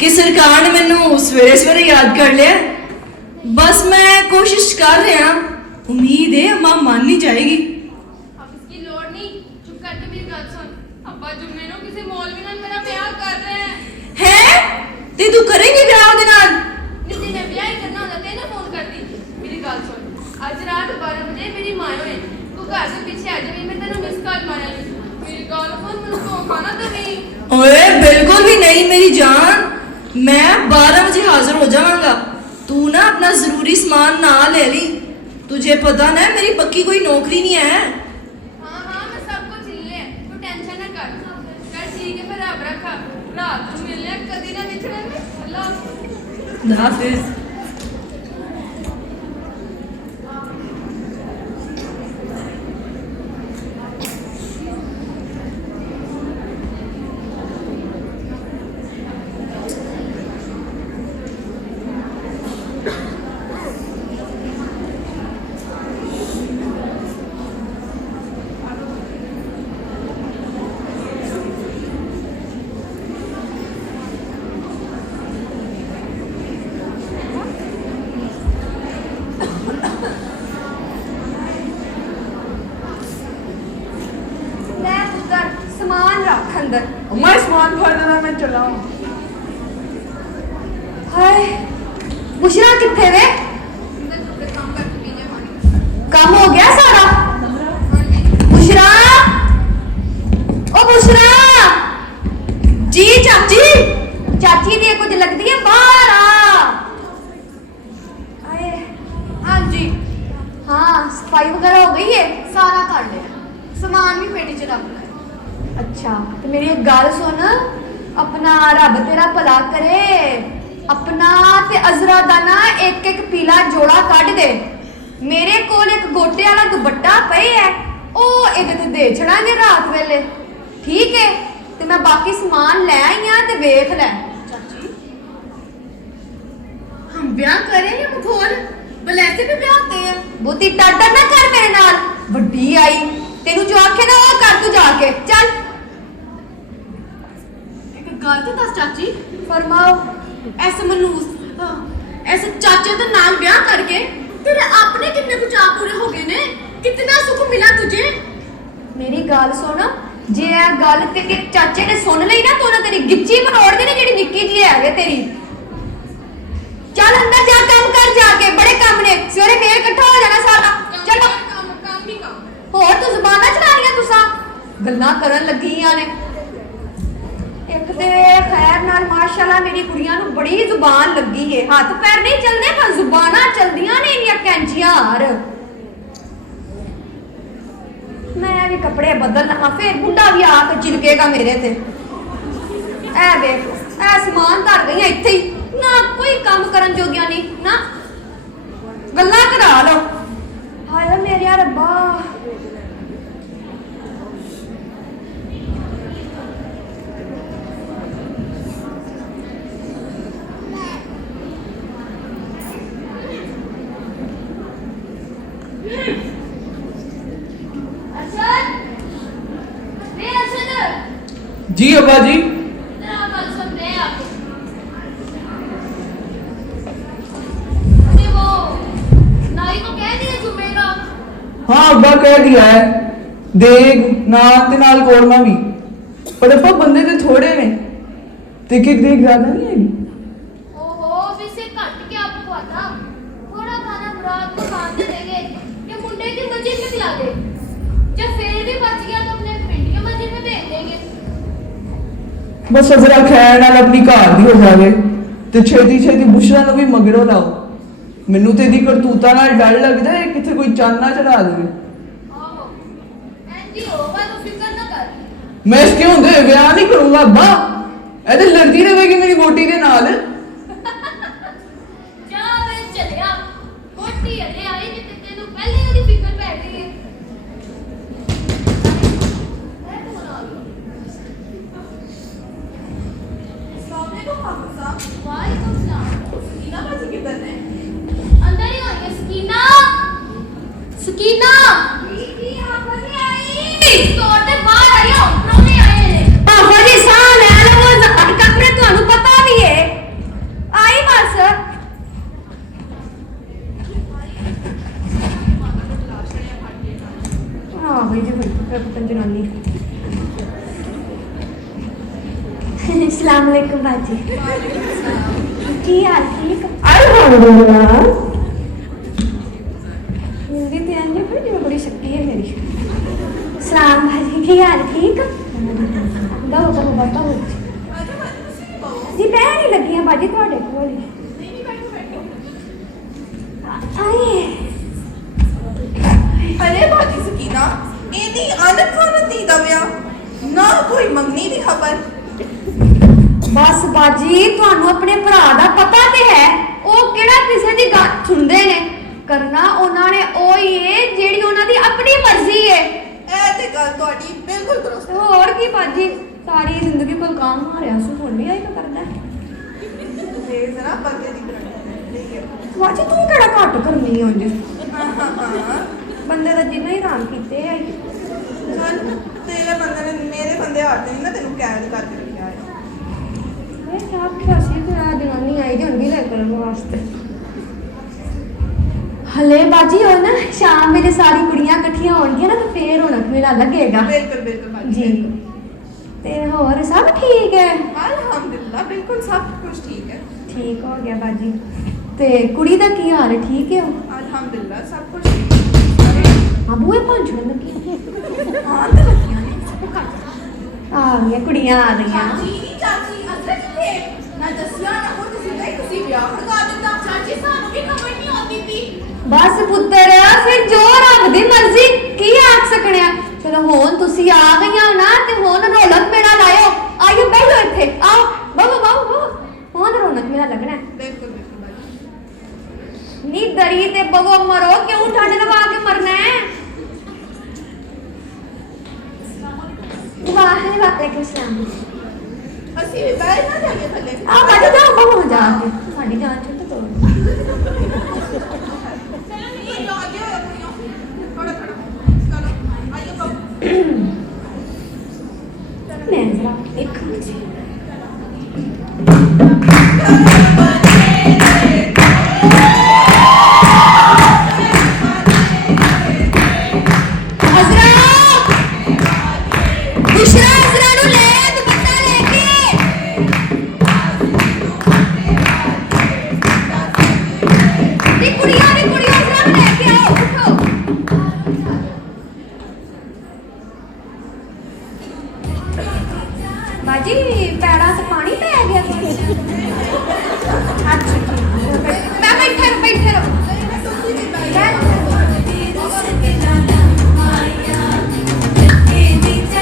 कि सरकार ने मैनू सवेरे सवेरे याद कर लिया। बस मैं कोशिश कर रहा, उम्मीद है अम्मा मान नहीं जाएगी। अब इसकी लोड़ नहीं, चुप करके मेरी गल सुन। अब्बा जुम्मे नो किसी मौलवी नाल मेरा ब्याह कर रहे हैं। ते तू करेंगी ब्याह ओदे नाल? निधि ने ब्याह ही करना होता तेने फोन कर दी। मेरी गल सुन, आज रात 12 बजे मेरी मां होए, तू घर से पीछे आ जावी, मैं तेनू मिस कॉल मारा। मेरी गल सुन, मैनू धोखा ना देवी। ओए बिल्कुल भी नहीं मेरी जान, मैं 12 बजे हाजिर हो जाऊंगा। तू ना अपना जरूरी सामान ना ले ली, तुझे पता ना मेरी पक्की कोई नौकरी नहीं है। हाँ मैं सब कुछ ले, तू टेंशन ना कर। चल ठीक है, फिर रब रखा, रात को मिलने कदी ना बिछड़े में। अल्लाह हाफिज। दुकान खोल देना, मैं चला हूँ। हाय बुशरा किथे वे? काम हो गया सारा? बुशरा, ओ बुशरा। जी चाची। चाची दी कुछ लगदी है बाहर आ। आए हाँ जी। हाँ सफाई वगैरह हो गई है? सारा कर लिया, सामान भी पेटी च रख लिया। अच्छा तो मेरी एक गल सुन, अपना रब तेरा भला करे, अपना ते अजरा दा ना एक एक पीला जोड़ा कट दे। मेरे कोल एक गोटे वाला दुपट्टा पे है, ओ इहदे ते दे छड़ांगे रात वेले, ठीक है? ते मैं बाकी सामान ले आई हां ते वेख ले। चाची हम ब्याह करें या मखौल? बलैसे भी ब्याह होते हैं। बुद्धि टाटा ना कर मेरे नाल, वड्डी आई तेनू जो आखे ना वो कर तू जाके चल। एक गल तो दस चाची, फरमाओ। ऐसे मनूस ऐसे चाचे का नाम ब्याह करके तेरे अपने कितने कुछ आप पूरे हो गए ने, कितना सुख मिला तुझे। मेरी गल सुन, जे आ गल ते चाचे ने सुन लई ना तो ना तेरी गिच्ची मरोड़ देनी जेड़ी निक्की जी है तेरी। चल अंदर जा, काम कर जाके, बड़े काम ने, सवेरे मेल इकट्ठा हो जाना सारा। चलो काम ही काम। होर तू ज़बानां चलानियां तुसां, गल्लां करन लगियां ने। एक ते खैर नाल माशाअल्लाह मेरी कुड़ियां नूं बड़ी जुबान लगी है, हाथ पैर नहीं चलदे पर जुबानां चलदियां ने इन्नियां कैंचियां हार। मैं भी कपड़े बदल लगा, फिर बुढ़ा भी आके चिलकेगा मेरे ते। ऐ देख ऐ समान धर गई इत्थे ही ना, कोई काम करन जोगिया नहीं ना, गल्लां करा लो। हाय मेरे रब्बा। जी अब्बा जी। हाँ अब्बा कह दिया है, देग नान ते नाल कोरमा भी, पर अब्बा बंदे ते थोड़े ने, ते एक देग ज्यादा नहीं है। ओहो विसे घट क्या पकवाता, थोड़ा खाना मुराद को खाने देंगे या मुंडे की मस्जिद में खिला दे, जब फिर भी बच गया तो अपने पिंड की मस्जिद में भेज देंगे। बस अजरा खैर नाल अपनी घर दी हो जावे ते छेती छेती बुशरा नूं भी मगरों लाओ। मैनू ते दी करतूता नाल डर लगदा है किथे कोई चाना चढ़ा देवे। आहो एंजी होगा तो फिक्र ना कर। मैं इसके होंदे ब्याह नहीं करूंगा अब्बा, ऐ ते लड़दी रहेगी मेरी वोटी दे नाल। जा वे चलिया, कोठी हले आई जिते तेनू पहले ओदी फिक्र पै गई है। मैं तो ना वालेकुम सलाम। सकीना बाजी किधर है? अंदर ही आई है सकीना। सकीना दीदी आप नहीं आई? तोड़ ते बाहर आई हो, प्रोने आए ने। पापा जी साह ले लो, कपड़े ਤੁਹਾਨੂੰ ਪਤਾ ਵੀ ਹੈ। ਆਈ ਬਸ। ਹਾਂ ਬਈ ਜੀ ਬਈ ਜਨਾਨੀ। अस्सलाम वालेकुम बाजी। की हाल ठीक? अल्हम्दुलिल्लाह। हिंदी ते आने पर जो बड़ी शक्ति है मेरी। सलाम बाजी, की हाल ठीक? दो बताओ। जी मैं नहीं लगी हां बाजी ਤੁਹਾਡੇ ਕੋਲ। आइए। अरे बाजी सकीना, इन्नी आदत खानत दी दा ब्याह, ना कोई मंगनी दी खबर। बस बाजी ਤੁਹਾਨੂੰ ਆਪਣੇ ਭਰਾ ਦਾ ਪਤਾ ਤੇ ਹੈ, ਉਹ ਕਿਹੜਾ ਕਿਸੇ ਦੀ ਗੱਲ ਸੁਣਦੇ ਨੇ, ਕਰਨਾ ਉਹਨਾਂ ਨੇ ਉਹ ਹੀ ਹੈ ਜਿਹੜੀ ਉਹਨਾਂ ਦੀ ਆਪਣੀ ਮਰਜ਼ੀ ਹੈ। ਇਹ ਤੇ ਗੱਲ ਤੁਹਾਡੀ ਬਿਲਕੁਲ ਦਰੁਸਤ ਹੈ। ਹੋਰ ਕੀ ਬਾਜੀ, ਸਾਰੀ ਜ਼ਿੰਦਗੀ ਕੋਲ ਕੰਮ ਮਾਰਿਆ ਸੂ, ਹੁਣ ਵੀ ਆਈ ਤਾਂ ਕਰਦਾ। ਤੇ ਜ਼ਰਾ ਬੰਦੇ ਦੀ ਬਰਾਬਰ ਬਾਜੀ ਤੂੰ ਕਿਹੜਾ ਘੱਟ ਕਰਨੀ ਹੈ ਉਂਝ, ਹਾਂ ਬੰਦੇ ਦਾ ਜਿੰਨਾ ਹੀ ਰਾਮ ਕੀਤੇ ਹੈ। ਚੱਲ ਤੇਰੇ ਬੰਦੇ ਨੇ ਮੇਰੇ ਬੰਦੇ ਹਾਰਦੇ ਨਹੀਂ ਨਾ ਤੈਨੂੰ ਕੈਦ ਕਰਕੇ ਰੱਖਿਆ ਹੈ। ਮੈਂ ਕਿਹਾ ਆਖਿਆ ਸੀ ਕਿ ਆ ਜਨਾਨੀ ਆਈ ਦੀ ਹੁੰਦੀ ਲੈ ਕਰਨ ਵਾਸਤੇ। ਹਲੇ ਬਾਜੀ ਹੋ ਨਾ ਸ਼ਾਮ ਵੇਲੇ ਸਾਰੀ ਕੁੜੀਆਂ ਇਕੱਠੀਆਂ ਹੋਣਗੀਆਂ ਨਾ ਤਾਂ ਫੇਰ ਰੌਣਕ ਮੇਲਾ ਲੱਗੇਗਾ। ਬਿਲਕੁਲ ਬਿਲਕੁਲ ਬਾਜੀ। ਜੀ ਤੇ ਹੋਰ ਸਭ ਠੀਕ ਹੈ? अल्हम्दुलिल्लाह बिल्कुल सब कुछ ठीक है। ਠੀਕ ਹੋ ਗਿਆ ਬਾਜੀ। ਤੇ ਕੁੜੀ ਦਾ ਕੀ ਹਾਲ ਹੈ? ਠੀਕ ਹੈ ਉਹ? अल्हम्दुलिल्लाह सब कुछ ठीक है। ਆ ਬੂਏ ਪੰਜਣ ਲੱਗੀ हाँ तो लगियां ने सब कर। ਆ ਗਈਆਂ ਕੁੜੀਆਂ ਆ ਗਈਆਂ। चाची अदरक थे ना दसिया ना वो सीधा ही किसी ब्याह लगा देता। चाची सानू भी खबर नहीं होती थी। ਬਸ ਪੁੱਤਰ ਫਿਰ ਜੋ ਰੱਬ ਦੀ ਮਰਜ਼ੀ ਕੀ ਆਖ ਸਕਣਿਆ। ਚਲੋ ਹੁਣ ਤੁਸੀਂ ਆ ਗਈਆਂ ਨਾ ਤੇ ਹੁਣ ਰੌਣਕ ਮੇਲਾ ਲਾਇਓ। ਆਇਓ ਬੈਠੋ ਇੱਥੇ ਆਓ ਬਾਬਾ ਬਾਬਾ ਹੁਣ ਰੌਣਕ ਮੇਲਾ ਲੱਗਣਾ ਹੈ। बिल्कुल बिल्कुल बाजी। ਨੀ ਦਰੀ ਤੇ ਬਵੋ ਮਰੋ ਕਿਉਂ ਠੰਡ ਲਵਾ ਕੇ ਮਰਨਾ ਹੈ। ਵਾਹਿਗੁਰੂ ਸਲਾਮ। ਅਸੀਂ ਵੀ ਬੈਠ ਨਾ ਜਾਈਏ ਥੱਲੇ। ਆ ਬੈਠ ਜਾਓ ਬਵੋ ਜਾ ਕੇ ਸਾਡੀ ਜਾਨ ਚ ਤੋੜ। चलो नहीं आ गया थोड़ा थोड़ा चलो आइए बाबू। मैं जरा एक बाजी पैड़ा से पानी पै गया अच्छा मैं बैठे रहो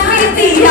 मेरी धी आ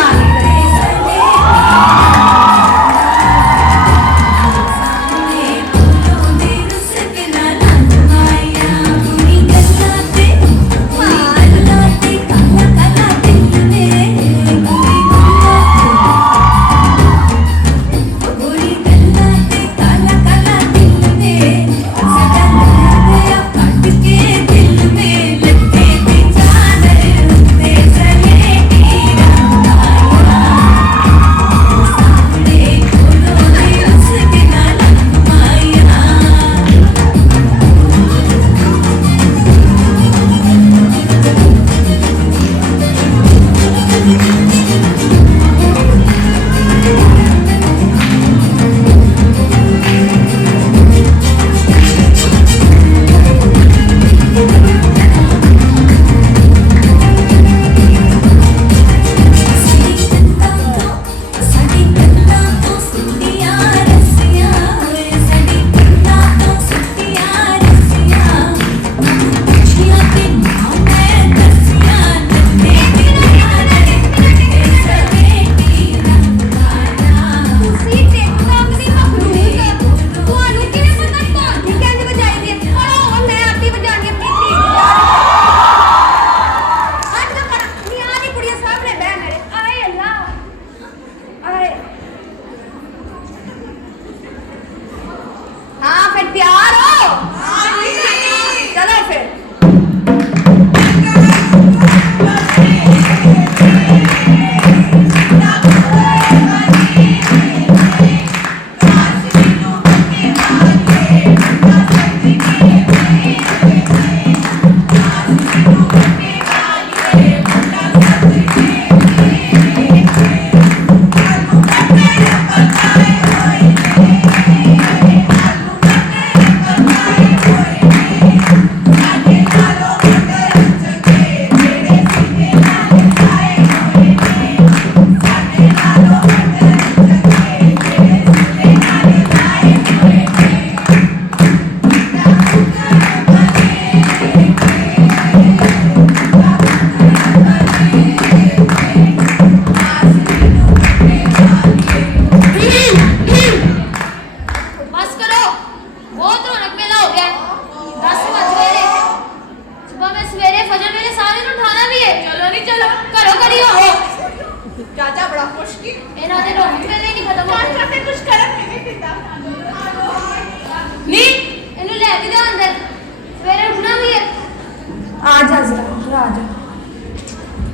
आजा जरा आजा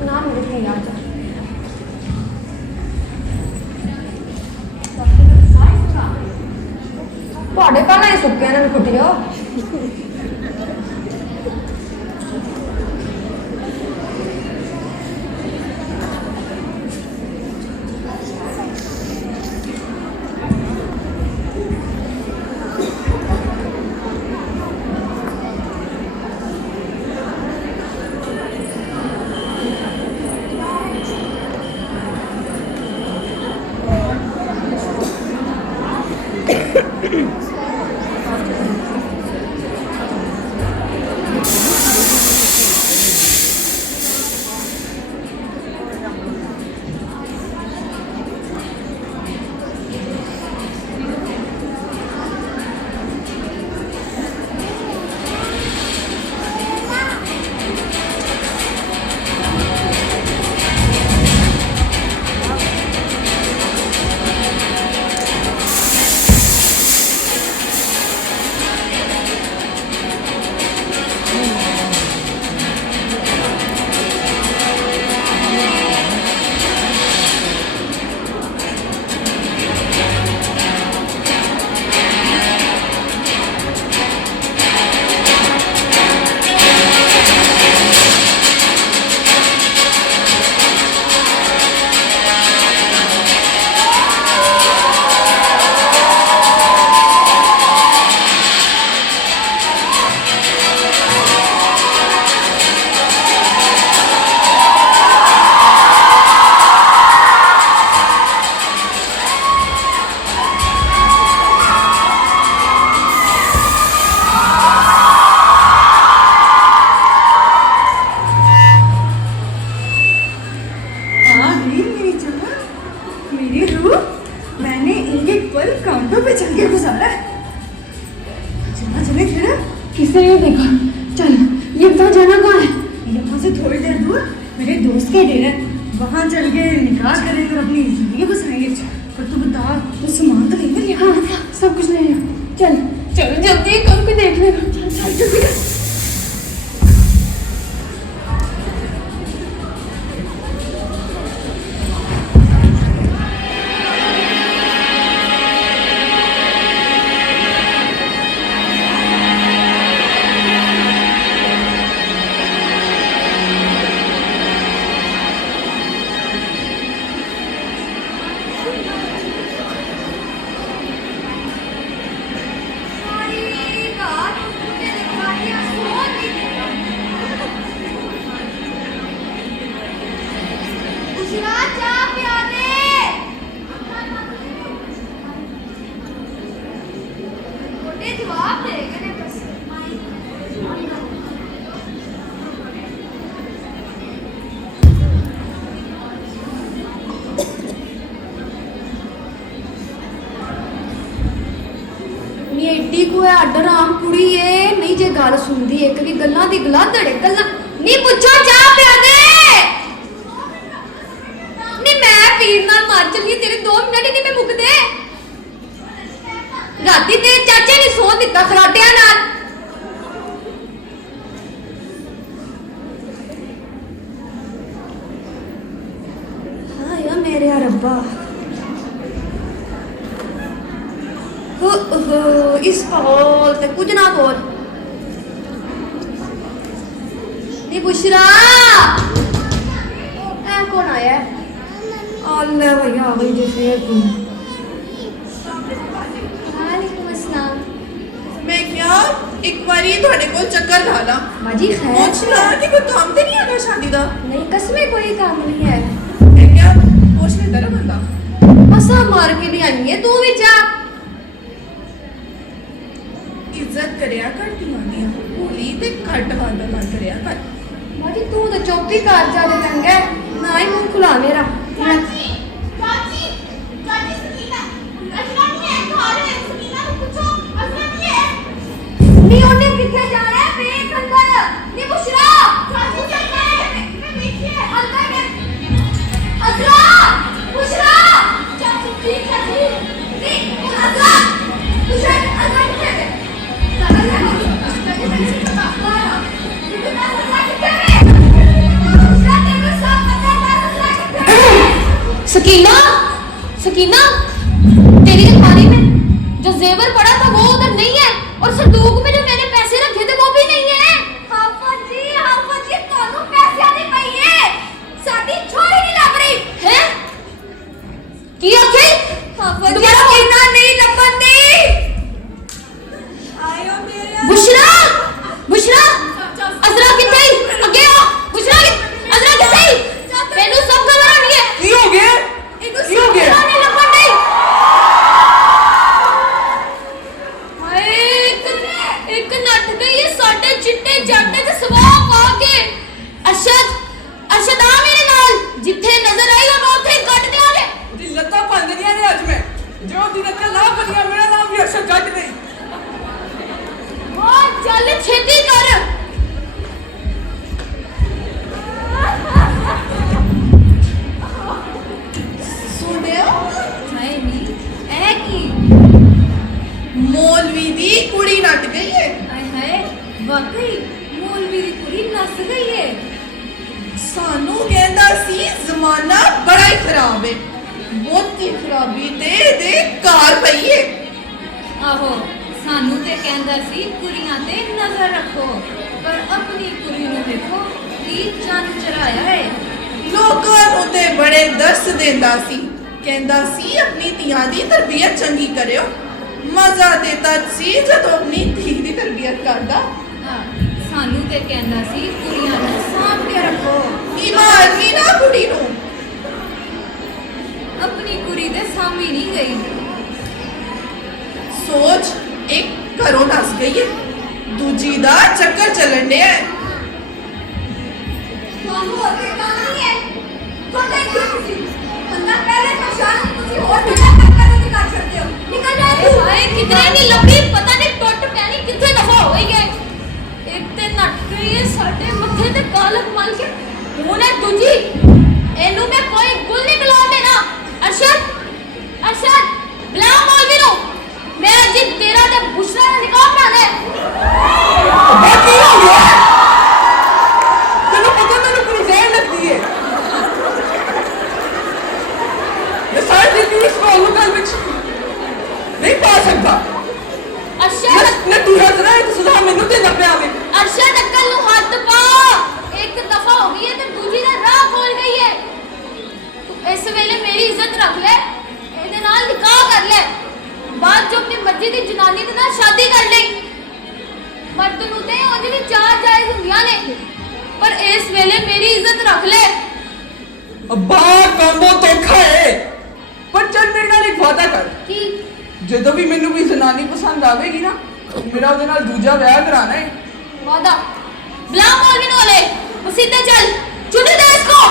ना मेरे थे आजा ਤੁਹਾਡੇ ਕੱਲ ਨਹੀਂ ਸੁੱਕੇ ਨੇ ਕੁੱਟਿਓ किसने नहीं देखा? चल, ये बता जाना कहाँ है? यहाँ से थोड़ी देर दूर मेरे दोस्त के डेरा है, वहाँ चल के निकाह करेंगे और अपनी जिंदगी बसाएंगे। पर तू बता, तू सामान तो लेकर यहाँ? हाँ, सब कुछ ले लिया। चल चल जल्दी, कल भी देख लेगा। चल चल जल्दी कर। ਨੀ ਐਡੀ ਕੋਈ ਅੱਡ ਰਾਮ ਕੁੜੀ ਏ ਨਹੀਂ ਜੇ ਗੱਲ ਸੁਣਦੀ ਇੱਕ ਵੀ ਗੱਲਾਂ ਦੀ ਗਲਾ ਧੜੇ ਗੱਲਾਂ ਨੀ ਪੁੱਛੋ ਚਾਹ ਪਿਆ ਦੇ ਨੀ ਮੈਂ ਪੀਰ ਨਾਲ ਮਾਰ ਚੱਲੀ ਤੇਰੇ 2 ਮਿੰਟ ਹੀ ਨਹੀਂ ਮੈਂ ਮੁੱਕਦੇ ਰਾਤੀ ਤੇ ਚਾਚੇ ਨੇ ਸੌ ਦਿੱਤਾ ਖਰਾਟਿਆਂ ਨਾਲ ਹਾਏ ਮੇਰੇ ਰੱਬਾ इस पागल ते कुछ ना बोल नी बुशरा ए कौन आया अल्लाह भैया आ गई जे फिर तू वालेकुम अस्सलाम मैं क्या एक बारी ਤੁਹਾਡੇ ਕੋਲ ਚੱਕਰ ਲਾ ਲਾਂ माजी खैर ਪੁੱਛ ਲਾ ਕਿ ਕੋਈ ਕੰਮ ਤੇ ਨਹੀਂ ਆਣਾ ਸ਼ਾਦੀ ਦਾ नहीं कसमें कोई काम नहीं है ਮੈਂ क्या ਪੁੱਛ ਲੈ ਤੇਰਾ ਬੰਦਾ मसा मार के नहीं आई है तू भी जा ਇੱਜ਼ਤ ਕਰਿਆ ਕਰ ਧੀਆਂ ਹੋਲੀ ਤੇ ਘੱਟ ਵਾਦਾ ਨਾ ਕਰਿਆ ਕਰ माजी तू तो चौकी कर जा दे चंगा ना ही मुंह खुला मेरा चाची चाची चाची सुनीता असला नहीं है घर है सुनीता को पूछो असला नहीं है नी ओने किथे जाना है देख अंदर नी बुशरा चाची चल गए मैं देखिए अंदर के अजरा बुशरा चाची ठीक है ठीक नी अजरा बुशरा अजरा किथे है सकीना सकीना तेरी अलमारी में जो जेवर पड़ा था वो उधर नहीं है और संदूक में जो मैंने पैसे रखे थे वो भी नहीं है हाफज जी ਤੁਹਾਨੂੰ ਪੈਸੇ ਨਹੀਂ ਪਈਏ ਸਾਡੀ ਛੋਰੀ ਨਹੀਂ ਲੱਭ ਰਹੀ हैं की आखे हाफज जी ਸकीਨਾ ਨਹੀਂ ਲੱਭਦੀ बुशरा बुशरा अजरा किथे अगे आ बुशरा अजरा किथे मैनू सब खबर आनी है ਕੀ ਹੋ ਗਿਆ? ਕੀ ਹੋ ਗਿਆ? नहीं लभन नहीं हाय एक नट गई है साडे चिट्टे जाटे ते सवा पा के अरशद अरशद आ मेरे नाल जिथे नजर आई हम उथे कट देंगे ਉਹਦੀ ਲੱਤਾਂ ਭੰਨਦੀਆਂ ਨੇ ਅੱਜ ਮੈਂ ਜੋ ਉਹਦੀ ਲੱਤਾਂ ਨਾ ਭੰਨੀਆਂ ਮੇਰਾ ਨਾਮ ਵੀ ਅਰਸ਼ਦ ਜੱਟ ਨਹੀਂ ओ चल छेती कर ਸੁਣਿਓ हाय नी ए की ਮੌਲਵੀ ਦੀ ਕੁੜੀ ਨੱਟ ਗਈ ਹੈ हाय हाय वाकई मौलवी दी कुड़ी नस गई है ਸਾਨੂੰ ਕਹਿੰਦਾ ਸੀ ਜ਼ਮਾਨਾ ਬੜਾ ਹੀ ਖਰਾਬ ਹੈ ਬਹੁਤੀ ਖਰਾਬੀ ਤੇ ਦੇ ਘਰ ਪਈ ਹੈ आहो सानू ते कहंदा सी कुड़ियां ते नजर रखो पर अपनी कुड़ी नु देखो की चंद चढ़ाया है ਲੋਕਾਂ ਨੂੰ ਤੇ ਬੜੇ ਦਰਸ ਦਿੰਦਾ ਸੀ ਕਹਿੰਦਾ ਸੀ ਆਪਣੀ ਧੀਆਂ ਦੀ ਤਰਬੀਅਤ ਚੰਗੀ ਕਰਿਓ ਮਜ਼ਾ ਤੇ ਤਦ ਸੀ ਜਦੋਂ ਆਪਣੀ ਧੀ ਦੀ ਤਰਬੀਅਤ ਕਰਦਾ सानू ते कहंदा सी कुड़ियां नु सांभ के रखो ਈਮਾਨ ਨਹੀਂ ਨਾ ਕੁੜੀ ਨੂੰ अपनी कुड़ी दे सामने नहीं गई ਸੋਚ ਇੱਕ ਘਰੋਂ ਨਸ ਗਈ ਹੈ ਦੂਜੀ ਦਾ ਚੱਕਰ ਚੱਲਣ ਡਿਆ ਹੈ ਤੁਹਾਨੂੰ ਅੱਗੇ ਕੰਮ ਨਹੀਂ ਹੈ ਤੁਹਾਡਾ ਕੀ ਤੁਸੀਂ ਬੰਦਾ ਪਹਿਲੇ ਪਛਾਣ ਤੁਸੀਂ ਹੋਰ ਕਿਹੜਾ ਕਰ ਨਹੀਂ ਕਰ ਸਕਦੇ ਹੋ ਨਿਕਲ ਜਾਓ हाय कितने नहीं लंबी पता नहीं टुट पैनी किथे दफा हो गई है ਸਾਡੇ ਮੱਥੇ ਤੇ ਕਾਲਕ ਮਲ ਕੇ ਉਹਨੇ ਦੂਜੀ ਇਹਨੂੰ ਮੈਂ ਕੋਈ ਗੁੱਲ ਨਹੀਂ ਬੁਲਾ ਦੇਣਾ। ਅਰਸ਼ਦ ਬੁਲਾ ਮੌਲਵੀ ਨੂੰ, ਮੈਂ ਅੱਜ ਤੇਰਾ ਤੇ ਬੁਸ਼ਰਾ ਦਾ ਨਿਕਾਹ ਕਰਾਣਾ ਹੈ। ਅੱਬਾ ਕੀ ਹੋ ਗਿਆ? ਤੈਨੂੰ ਪਤਾ ਮੈਨੂੰ ਬੜੀ ਜ਼ਹਿਰ ਲੱਗਦੀ ਹੈ। ਮੈਂ ਸਾਰੀ ਜ਼ਿੰਦਗੀ ਇਸ ਗੱਲ ਵਿੱਚ ਨਹੀਂ ਪਾ ਸਕਦਾ। ਅਰਸ਼ਦ ਨਾ ਤੂੰ ਹੱਸ ਰਹਾ ਹੈ, ਸੁਧਾ ਮੈਨੂੰ ਤੇ ਨਾ ਪਿਆਵੇ। ਅਰਸ਼ਦ ਅਕਲ ਨੂੰ ਹੱਥ ਪਾ। ਇੱਕ ਦਫਾ ਹੋ ਗਈ ਹੈ ਤੇ ਦੂਜੀ ਦਾ ਰਾਹ ਖੋਲ ਗਈ ਹੈ। ਤੂੰ ਇਸ ਵੇਲੇ ਮੇਰੀ ਇੱਜ਼ਤ ਰੱਖ ਲੈ, ਇਹਦੇ ਨਾਲ ਨਿਕਾਹ ਕਰ ਲੈ, ਬਾਅਦ ਚੋਂ ਆਪਣੀ ਮਰਜ਼ੀ ਦੀ ਜਨਾਨੀ ਦੇ ਨਾਲ ਸ਼ਾਦੀ ਕਰ ਲਈ। ਮਰਦ ਨੂੰ ਤੇ ਉਹਦੀ ਵੀ ਚਾਰ ਜਾਇਜ਼ ਹੁੰਦੀਆਂ ਨੇ, ਪਰ ਇਸ ਵੇਲੇ ਮੇਰੀ ਇੱਜ਼ਤ ਰੱਖ ਲੈ। ਅੱਬਾ ਕੰਬੋ ਧੋਖਾ ਹੈ, ਪਰ ਚੱਲ ਮੇਰੇ ਨਾਲ ਇੱਕ ਵਾਅਦਾ ਕਰ। ਕੀ? ਜਦੋਂ ਵੀ ਮੈਨੂੰ ਕੋਈ ਜ਼ਨਾਨੀ ਪਸੰਦ ਆਵੇਗੀ ਨਾ, ਮੇਰਾ ਉਹਦੇ ਨਾਲ ਦੂਜਾ ਵਿਆਹ ਕਰਾਣਾ ਹੈ। ਵਾਦਾ? ਬੁਲਾ ਮੌਲਵੀ ਨੂੰ ਲੈ, ਮਸੀਤੇ ਚੱਲ, ਚੁਣੀ ਦੇ इसको।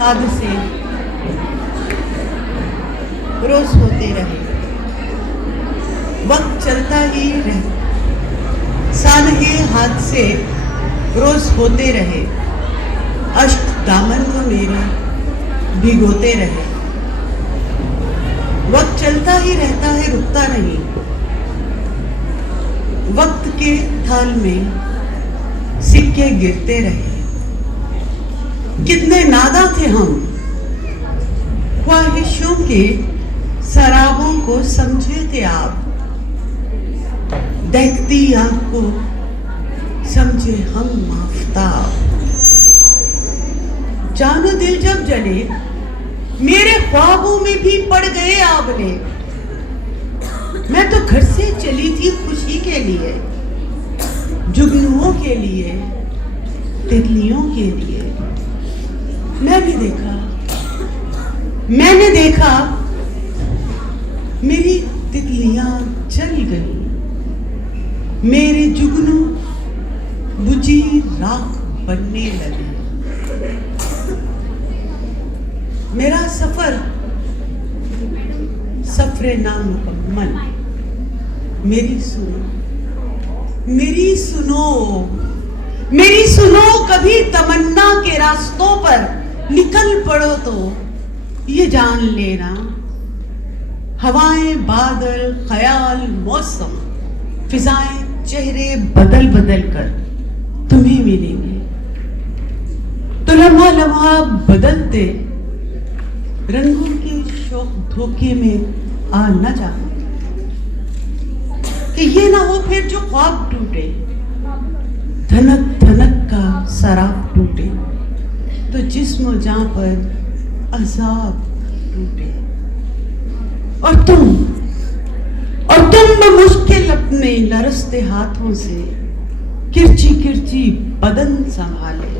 हादसे रोज होते रहे, वक्त चलता ही रहे। सानहे हादसे रोज होते रहे, अश्क दामन को मेरे भिगोते रहे। वक्त चलता ही रहता है, रुकता नहीं। वक्त के थाल में सिक्के गिरते रहे। कितने नादा थे हम, ख्वाहिशों के सराबों को समझे थे आप। देखती आंख को समझे हम आफताब। जानो दिल जब जले, मेरे ख्वाबों में भी पड़ गए आपने। मैं तो घर से चली थी खुशी के लिए, जुगनुओं के लिए, तितलियों के लिए। मैंने देखा मेरी तितलियां जल गई, मेरे जुगनू बुझी राख बनने लगे। मेरा सफरे नामुकम्मल। मेरी सुनो कभी तमन्ना के रास्तों पर निकल पड़ो तो ये जान लेना, हवाएं, बादल, ख्याल, मौसम, फिजाएं, चेहरे बदल बदल कर तुम्हें मिलेंगे। तो लम्हा लम्हा बदलते रंगों के शौक धोखे में आ न जाना, कि ये ना हो फिर जो ख्वाब टूटे, धनक धनक का सराब टूटे, तो जिस्म जां पर अजाब टूटे। और तुम मुश्किल अपने लरसते हाथों से किरची किरची बदन संभाले,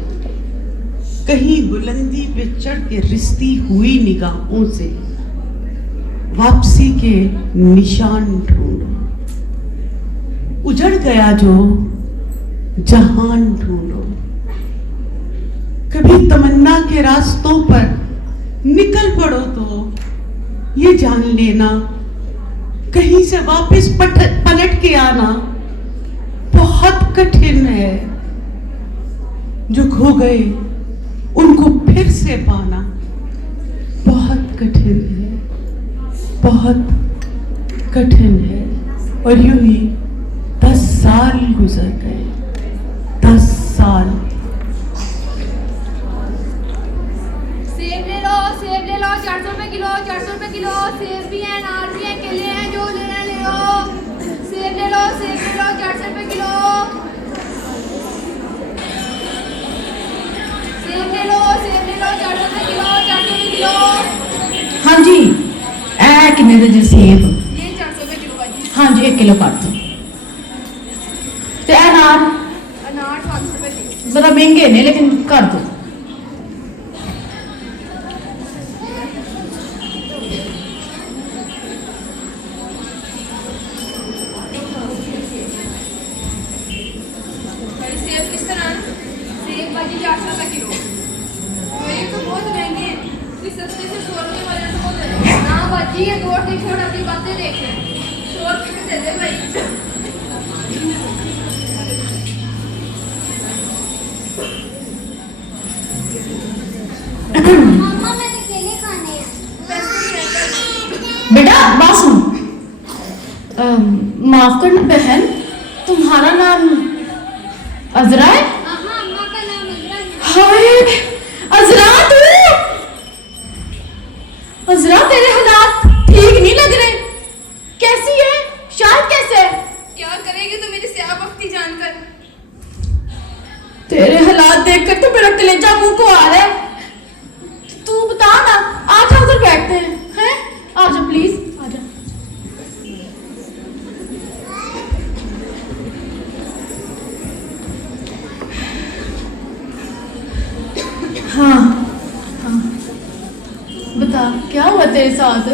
कहीं बुलंदी पे चढ़ के रिश्ती हुई निगाहों से वापसी के निशान ढूंढो। उजड़ गया जो जहान ढूंढो। कभी तमन्ना के रास्तों पर निकल पड़ो तो ये जान लेना, कहीं से वापस पलट के आना बहुत कठिन है। जो खो गए उनको फिर से पाना बहुत कठिन है, बहुत कठिन है। और यूं ही 10 साल गुजर गए, 10 साल। हाँ जी ए किन्ने दे जी सेब ये 400 रुपए किलो भाजी। हाँ जी 1 किलो कर दो ते अनार अनार 500 रुपए किलो। जरा महंगे ने लेकिन कर दो भाई सेब किस तरह है? सेब भाजी 400 रुपए किलो। ये तो बहुत महंगे हैं। इस सस्ते से 100 रुपए वाले से बहुत महंगे हैं। ना भाजी ये 2 रुपए छोड़ अपनी बातें देख ले। 100 रुपए में दे दे भाई। मम्मा मैंने केले खाने हैं। बेटा बात सुन माफ करना बहन तुम्हारा नाम अजरा है हाँ अम्मा का नाम अजरा है। हाय अजरा तू अजरा तेरे हालात ठीक नहीं लग रहे कैसी है शायद कैसे है क्या करेगी तू मेरी स्याह बख्ती जानकर? तेरे हालात देखकर तो मेरा कलेजा मुंह को आ रहा है तू बता ना आजा उधर बैठते हैं आजा प्लीज आजा हाँ हाँ बता क्या हुआ तेरे साथ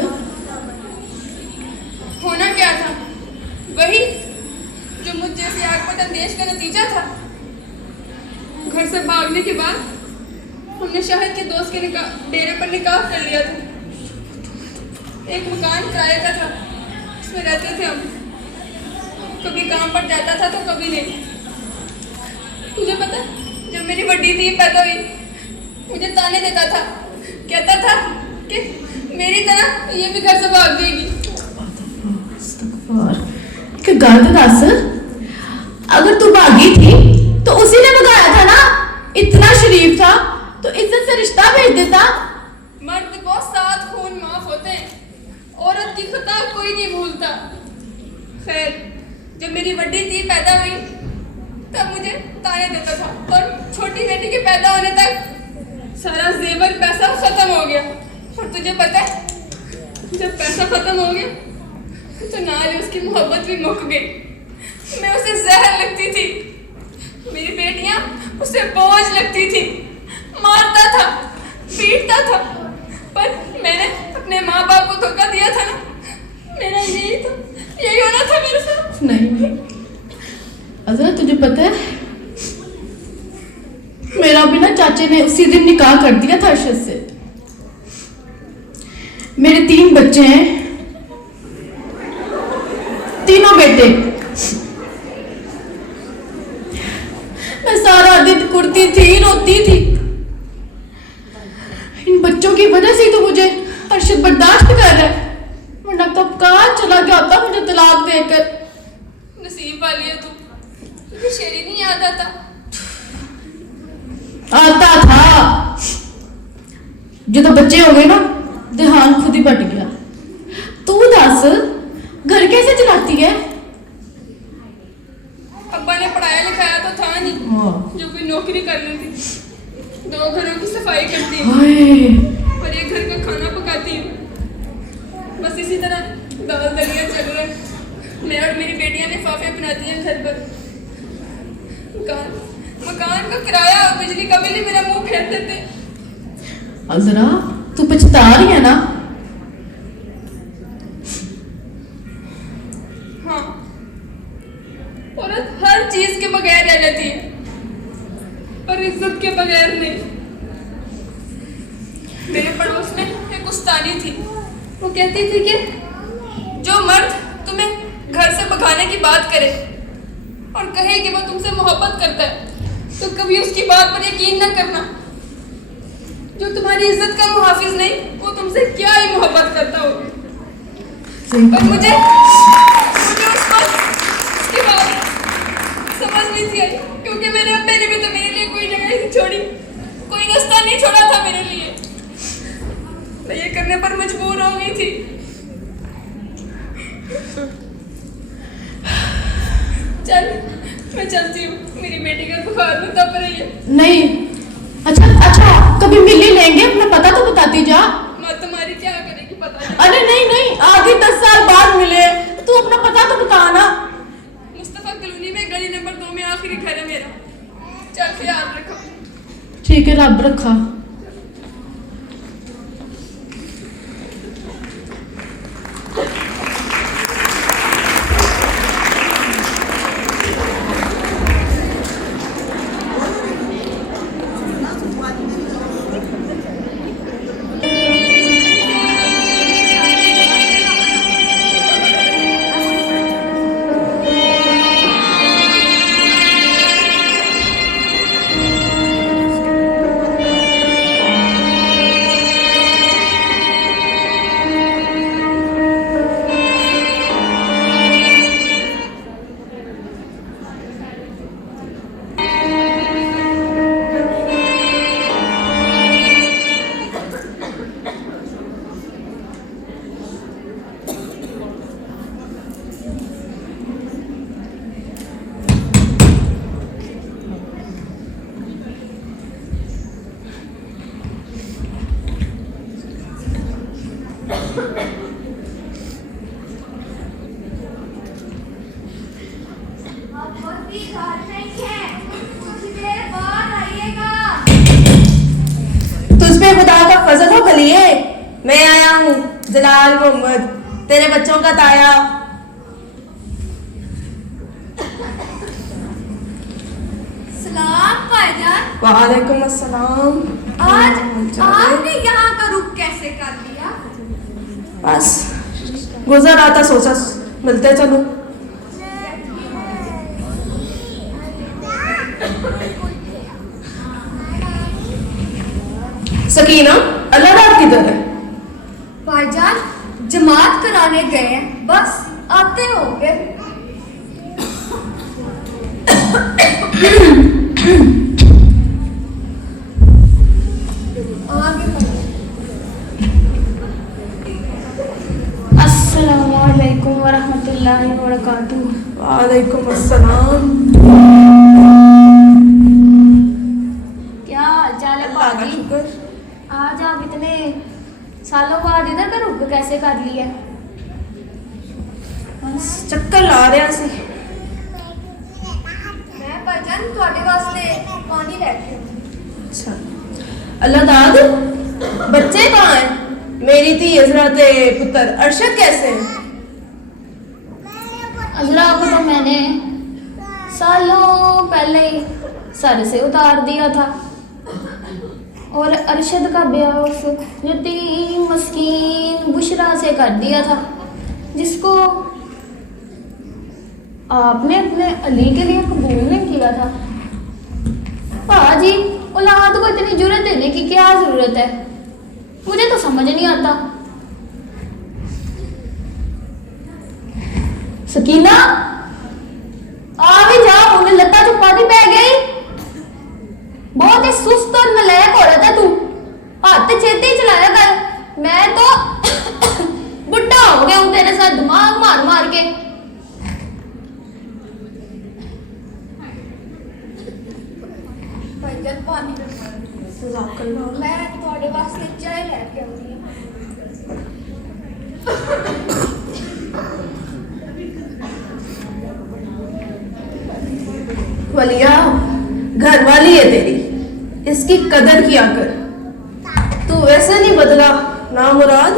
होना क्या था? वही जो मुझ जैसे आगपत अंदेश का नतीजा था। घर से भागने के बाद हमने शाहिद के दोस्त के डेरे पर निकाह कर लिया था। एक मकान किराए का था, उसमें रहते थे हम। कभी काम पर जाता था तो कभी नहीं। तुझे पता जब मेरी बड़ी दी पैदा हुई मुझे ताने देता था, कहता था कि मेरी तरह ये भी घर से भाग जाएगी। एक गलत दस अगर तू भागी थी तो उसी ने भगाया था ना इतना शरीफ था तो इज्जत से रिश्ता भेज देता मर्द को 7 खून माफ होते हैं, औरत की खता कोई नहीं भूलता। खैर जब मेरी बड़ी धी पैदा हुई तब मुझे ताने देता था और छोटी बेटी के पैदा होने तक सारा जेवर पैसा खत्म हो गया। और तुझे पता है जब पैसा खत्म हो गया तो नाल उसकी मोहब्बत भी मुक गई। मैं उसे जहर लगती थी, मेरी बेटियां उसे बोझ लगती थी, मारता था, पीटता था। पर मैंने अपने माँ बाप को धोखा दिया था ना। मेरा यही होना था मेरे साथ। नहीं अजरा तुझे पता है मेरा भी ना चाचे ने उसी दिन निकाह कर दिया था अरशद से। मेरे 3 बच्चे हैं, तीनों बेटे। मैं सारा दिन कुड़ती थी रोती थी। इन बच्चों की वजह से ही तो मुझे अरशद बर्दाश्त कर रहा है, वरना कब कहाँ चला गया होता मुझे तलाक देकर। नसीब वाली है तू, तुझे शेरी नहीं याद आता? आता था जो तो बच्चे हो गए ना ध्यान खुद ही बट गया। तू दस घर कैसे चलाती है? अब्बा ने पढ़ाया लिखाया तो था नहीं जो कोई नौकरी कर लेती। 2 घरों की सफाई करती हूँ और एक घर का खाना पकाती हूँ। बस इसी तरह दाल दलिया चल रहा है। मैं और मेरी बेटियां लिफाफे बनाती हैं घर पर। मकान का किराया और बिजली का बिल ही मेरा मुंह फेर देते। अजरा तू पछता रही है ना? हाँ, औरत हर चीज के बगैर रह लेती है पर इज्जत के बगैर नहीं। मेरे पड़ोस में एक उस्तानी थी, वो कहती थी कि जो मर्द तुम्हें घर से भगाने की बात करे और कहे कि वो तुमसे मोहब्बत करता है तो कभी उसकी बात पर यकीन न करना। जो तुम्हारी इज्जत का मुहाफिज नहीं वो तुमसे क्या ही मोहब्बत करता हो। पर मुझे उस वक्त उसकी बात समझ नहीं थी आई, क्योंकि मेरे अब्बे ने भी तो मेरे लिए कोई जगह नहीं छोड़ी, कोई रास्ता नहीं छोड़ा था मेरे लिए। मैं ये करने पर मजबूर हो गई थी। चल मैं चलती हूँ, मेरी बेटी का बुखार में तप रही है। नहीं अच्छा कभी मिल ही लेंगे, अपना पता तो बताती जा। चल ख्याल रखो। ठीक है, रब रखा। तुझ पे खुदा का फजल हो खलीए, मैं आया हूँ जलाल मोहम्मद, तेरे बच्चों का ताया। सलाम भाईजान। वालेकुम अस्सलाम। आज आपने यहाँ का रुख कैसे कर लिया? बस गुजर रहा था, सोचा मिलते चलो। सकीना, अल्लाह किधर है? भाईजान जमात कराने गए हैं, बस आते होंगे। अस्सलामुअलैकुम वरहमतुल्लाहि वबरकातुहू। वालेकुम अस्सलाम। क्या हाल चाल है अल्लाह का भाजी? शुक्र। आज आप इतने सालों बाद इधर का रुख कैसे कर लिया? बस चक्कर ला रहा सी। मैं भाईजान ਤੁਹਾਡੇ ਵਾਸਤੇ पानी लेके आई। अच्छा, अल्लाह दाद, बच्चे कहाँ हैं? मेरी थी हजरत पुत्र अरशद कैसे हैं? अजरा को तो मैंने सालों पहले ही सर से उतार दिया था और अरशद का ब्याह उस यतीम मस्कीन बुशरा से कर दिया था, जिसको आपने अपने अली के लिए कबूल नहीं किया था। पाजी, औलाद को इतनी जुर्रत देने की क्या जरूरत है? मुझे तो समझ नहीं आता। सकीना, आ भी जा, उन्हें लत्ता चुप्पा दी पै गई। बहुत ही सुस्त और नलायक हो रहा था तू, हाथ छेती ही चलाया कर। मैं तो बुढ़ा हो गया हूं तेरे साथ दिमाग मार मार के। भाईजान पानी मैं ਤੁਹਾਡੇ ਵਾਸਤੇ ਚਾय लेके आऊंगी। वलिया, घर वाली है तेरी, इसकी कदर किया कर। तू वैसे नहीं बदला ना मुराद,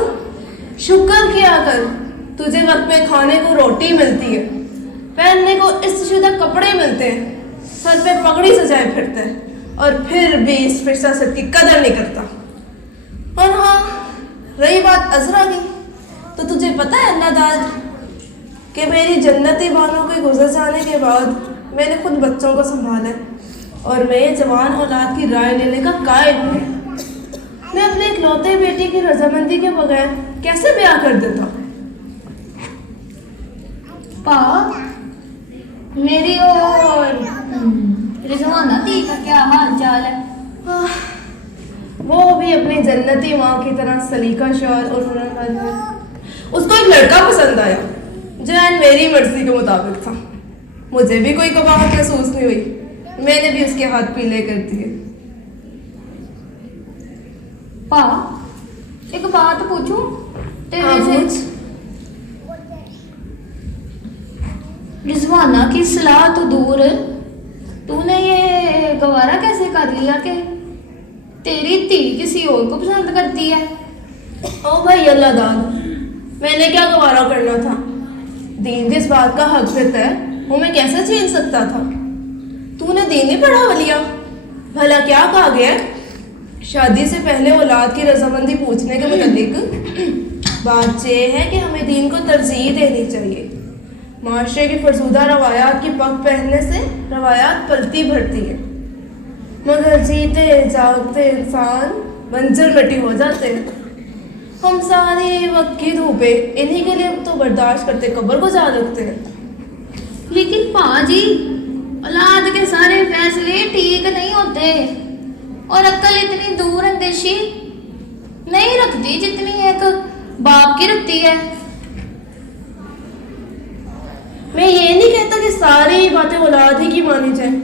शुक्र किया कर। तुझे वक्त पे खाने को रोटी मिलती है, पहनने को इस्तीशुदा कपड़े मिलते हैं, सर पे पगड़ी सजाए फिरते हैं, और फिर भी इस फिरसत की कदर नहीं करता। और हाँ, रही बात अजरा की, तो तुझे पता है अल्लाह दाद कि मेरी जन्नती बालों के गुजर जाने के बाद मैंने खुद बच्चों को संभाला है और मैं जवान औलाद की राय लेने का कायल हूँ। मैं अपने इकलौते बेटी की रजामंदी के बगैर कैसे ब्याह कर देता? पा, मेरी और रिजवाना दी का क्या हाल चाल है? वो भी अपनी जन्नती माँ की तरह सलीका शार और हुनरमंद है। उसको एक लड़का पसंद आया जो मेरी मर्जी के मुताबिक था। मुझे भी कोई कबाहत महसूस नहीं हुई, मैंने भी उसके हाथ पीले कर दिए। पा, एक बात पूछूं तेरे से? रिजवाना की सलाह तो दूर, तूने ये गवारा कैसे कर लिया कि तेरी धी किसी और को पसंद करती है? ओ भाई अल्लाह दान, मैंने क्या गवारा करना था? दीन जिस बात का हक देता है वो मैं कैसे छीन सकता था? तूने दीन नहीं पढ़ा वलिया? भला क्या कहा गया है? शादी से पहले औलाद की रजामंदी पूछने के मुताबिक बात यह है कि हमें दीन को तरजीह देनी चाहिए। माशरे की फरसूदा रवायात की पग पहनने से रवायात पलती भरती है, मगर जीते जागते इंसान बंजर मिट्टी हो जाते हैं। हम सारे वक्त की धूपे इन्हीं के लिए तो बर्दाश्त करते कब्र को जा रखते हैं। लेकिन पाजी, औलाद के सारे फैसले ठीक नहीं होते और अक्ल इतनी दूर अंदेशी नहीं रखती जितनी एक बाप की रखती है। मैं ये नहीं कहता कि सारी बातें औलाद ही की मानी जाए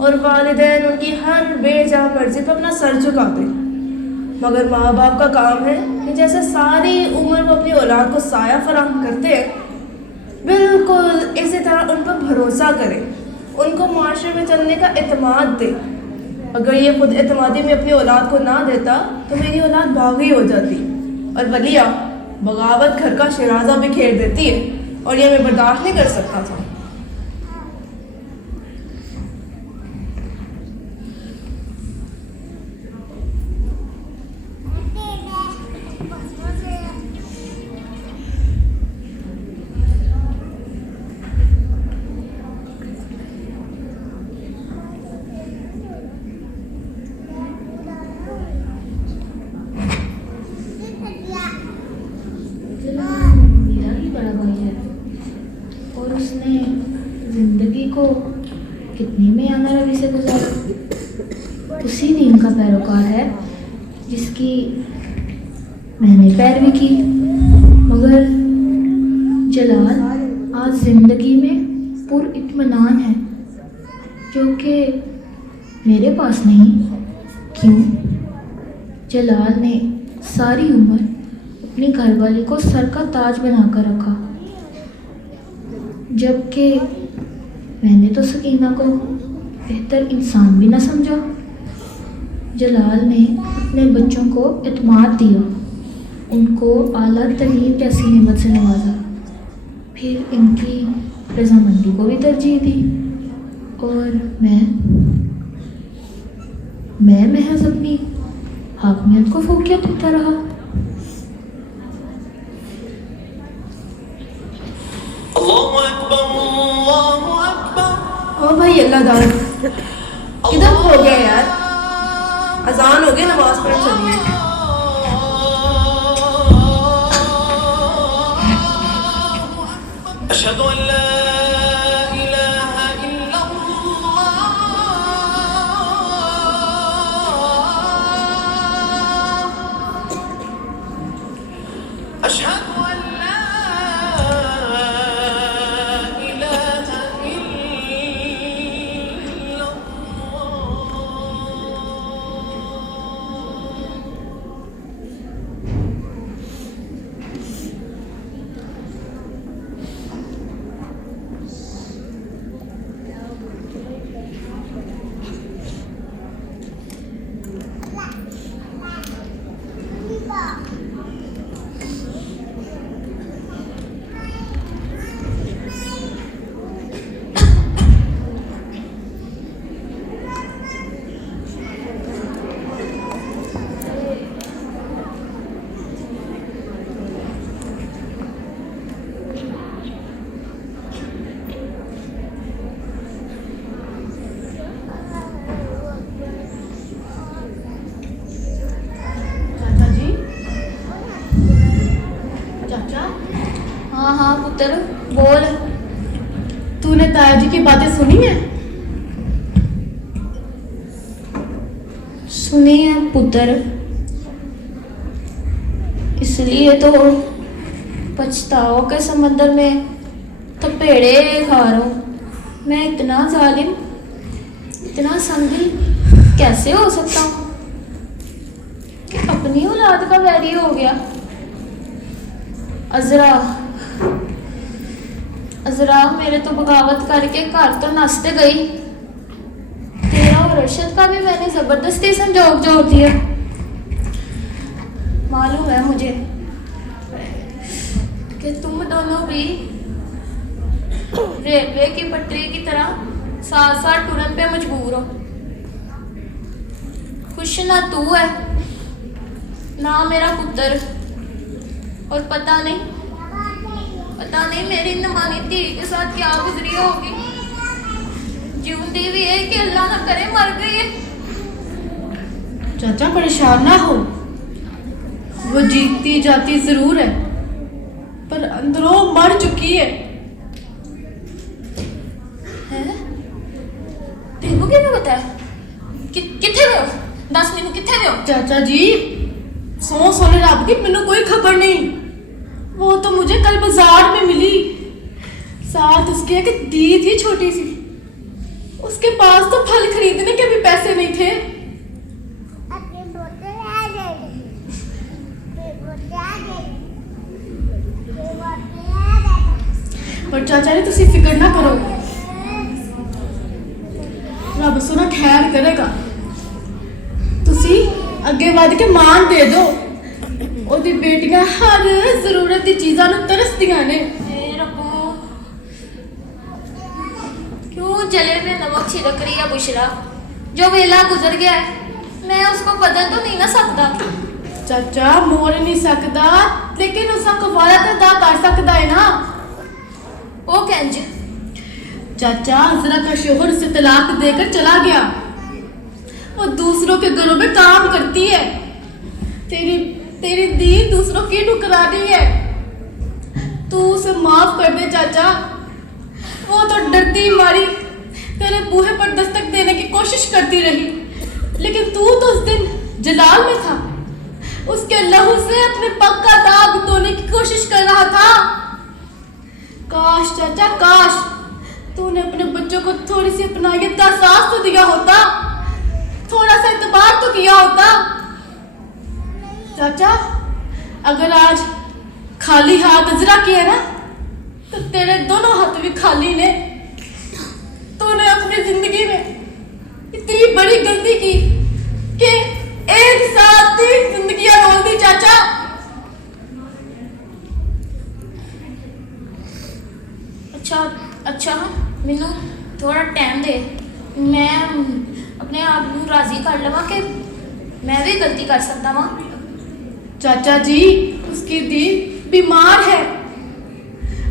और वालिदैन उनकी हर बेजा मर्जी पर अपना सर झुका दे, मगर माँ बाप का काम है कि जैसे सारी उम्र वो अपनी औलाद को साया फराहम करते हैं, बिल्कुल इसी तरह उन पर भरोसा करे, उनको माशरे में चलने का एतमाद दे। अगर ये खुद एतमादी में अपनी औलाद को ना देता तो मेरी औलाद बागी हो जाती, और वलिया बगावत घर का शराजा भी खेल देती है और ये मैं बर्दाश्त नहीं कर सकता था। मेरा ही बड़ा भाई है और उसने जिंदगी को कितनी मियाना रवि से गुजारा। उसी दीन का पैरोकार है जिसकी मैंने पैरवी की, मगर जलाल आज जिंदगी में पुरइत्मीनान है जो कि मेरे पास नहीं। क्यों? जलाल ने सारी उम्र अपनी घरवाली को सर का ताज बनाकर रखा, जबकि मैंने तो सकीना को बेहतर इंसान भी ना समझा। जलाल ने अपने बच्चों को एतमाद दिया, उनको आला तरीन जैसी नेमत से नवाजा, फिर इनकी रजामंदी को भी तरजीह दी, और मैं महज अपनी हाकमियत को फोकियत देता रहा। ओ भाई अल्लाह दान, किधर खो गया यार? अजान हो गई, नमाज पढ़ने चलिए। अशहदु अन ला इलाहा इल्लल्लाह, अशहदु अन ला इलाहा हाँ हाँ पुत्र बोल। तूने ताया जी की बातें सुनी है? सुनी है पुत्र, इसलिए तो पछताओ के समंदर में थपेड़े खा रहा हूँ। मैं इतना जालिम, इतना संगी कैसे हो सकता हूँ कि अपनी औलाद का वैरी हो गया। अजरा मेरे तो बगावत करके घर तो नसते गई। तेरा और अरशद का भी मैंने जबरदस्ती संजोग जोड़ दिया। मालूम है मुझे कि तुम दोनों भी रेलवे की पटरी की तरह साथ साथ टुरन पे मजबूर हो। खुश ना तू है ना मेरा पुत्र, और पता नहीं मेरी नमानी धी के साथ क्या गुजरी होगी। जीवती भी है कि अल्लाह ना करे मर गई है। चाचा परेशान ना हो, वो जीती जाती जरूर है पर अंदरों मर चुकी है। तेको किਵੇਂ पता है? किथे हो? दस मैनू किथे हो? चाचा जी सो सोने रब की मैनू कोई खबर नहीं, वो तो मुझे कल बाजार में मिली। साथ उसके एक दी थी छोटी सी, उसके पास तो फल खरीदने के भी पैसे नहीं थे। पर चाचा जी तुसी फिक्र ना करो, रब सुना खैर करेगा। तुसी अगे वध के मान दे दो, ओदी बेटियां हर जरूरत दी चीज़ां नूं तरसदियां ने। क्यों जले में नमक छिड़क रही है बुशरा? जो वेला गुजर गया है मैं उसको बदल तो नहीं ना सकता। चाचा मोड़ नहीं सकता, लेकिन उसका कफारा तो अदा कर सकता है ना। वो कंज चाचा अजरा का शोहर उसे तलाक देकर चला गया, वो दूसरों के घरों में काम करती है। तेरी दी दूसरों की ठुकरानी है, तू उसे माफ कर दे चाचा। वो तो डरती मारी तेरे बूहे पर दस्तक देने की कोशिश करती रही, लेकिन तू तो उस दिन जलाल में था, उसके लहू से अपने पग का दाग धोने की कोशिश कर रहा था। काश चाचा काश तूने अपने बच्चों को थोड़ी सी अपनाइयत का एहसास तो दिया होता, थोड़ा सा इतबार तो किया होता। चाचा अगर आज खाली हाथ अजरा किया ना तो तेरे दोनों हाथ भी खाली ने। तूने अपनी जिंदगी में इतनी बड़ी गलती की कि एक साथ 3 जिंदगियां रोल दी चाचा। अच्छा मैनू थोड़ा टाइम दे, मैं अपने आप को राजी कर लवा कि मैं भी गलती कर सकता वहाँ। चाचा जी उसकी दी बीमार है,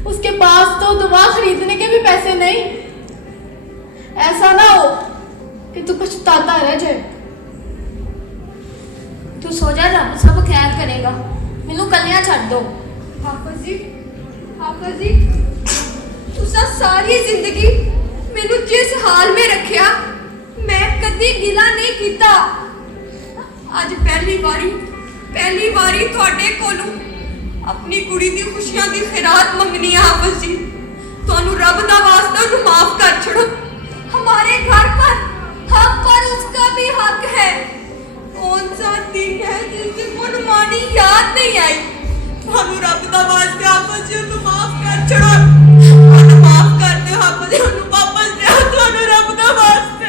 उसके पास तो दवा खरीदने के भी पैसे नहीं। ऐसा ना हो कि तू पछताता रह जाए। तू सो जा, रब सब खैर करेगा। मैनू कलियां छੱਡ दो। हाफिज जी तुसा सारी जिंदगी मैनू जिस हाल में रखिया मैं कदी गिला नहीं किया। अज पहली बारी थोड़े कोलों अपनी कुड़ी दी खुशियां दी खैरात मंगनी है। हाफिज जी तुहानू रब दा वास्ता उन्हें माफ कर छोड़ो। हमारे घर पर हक पर उसका भी हक है। कौन सा दिन है जिस दिन को मानी याद नहीं आई? तुहानू रब दा वास्ते हाफिज जी उन्हें माफ कर छोड़ो, उन्हें माफ कर दो। हाफिज जी उन्हें वापस दे तुहानू रब दा वास्ते।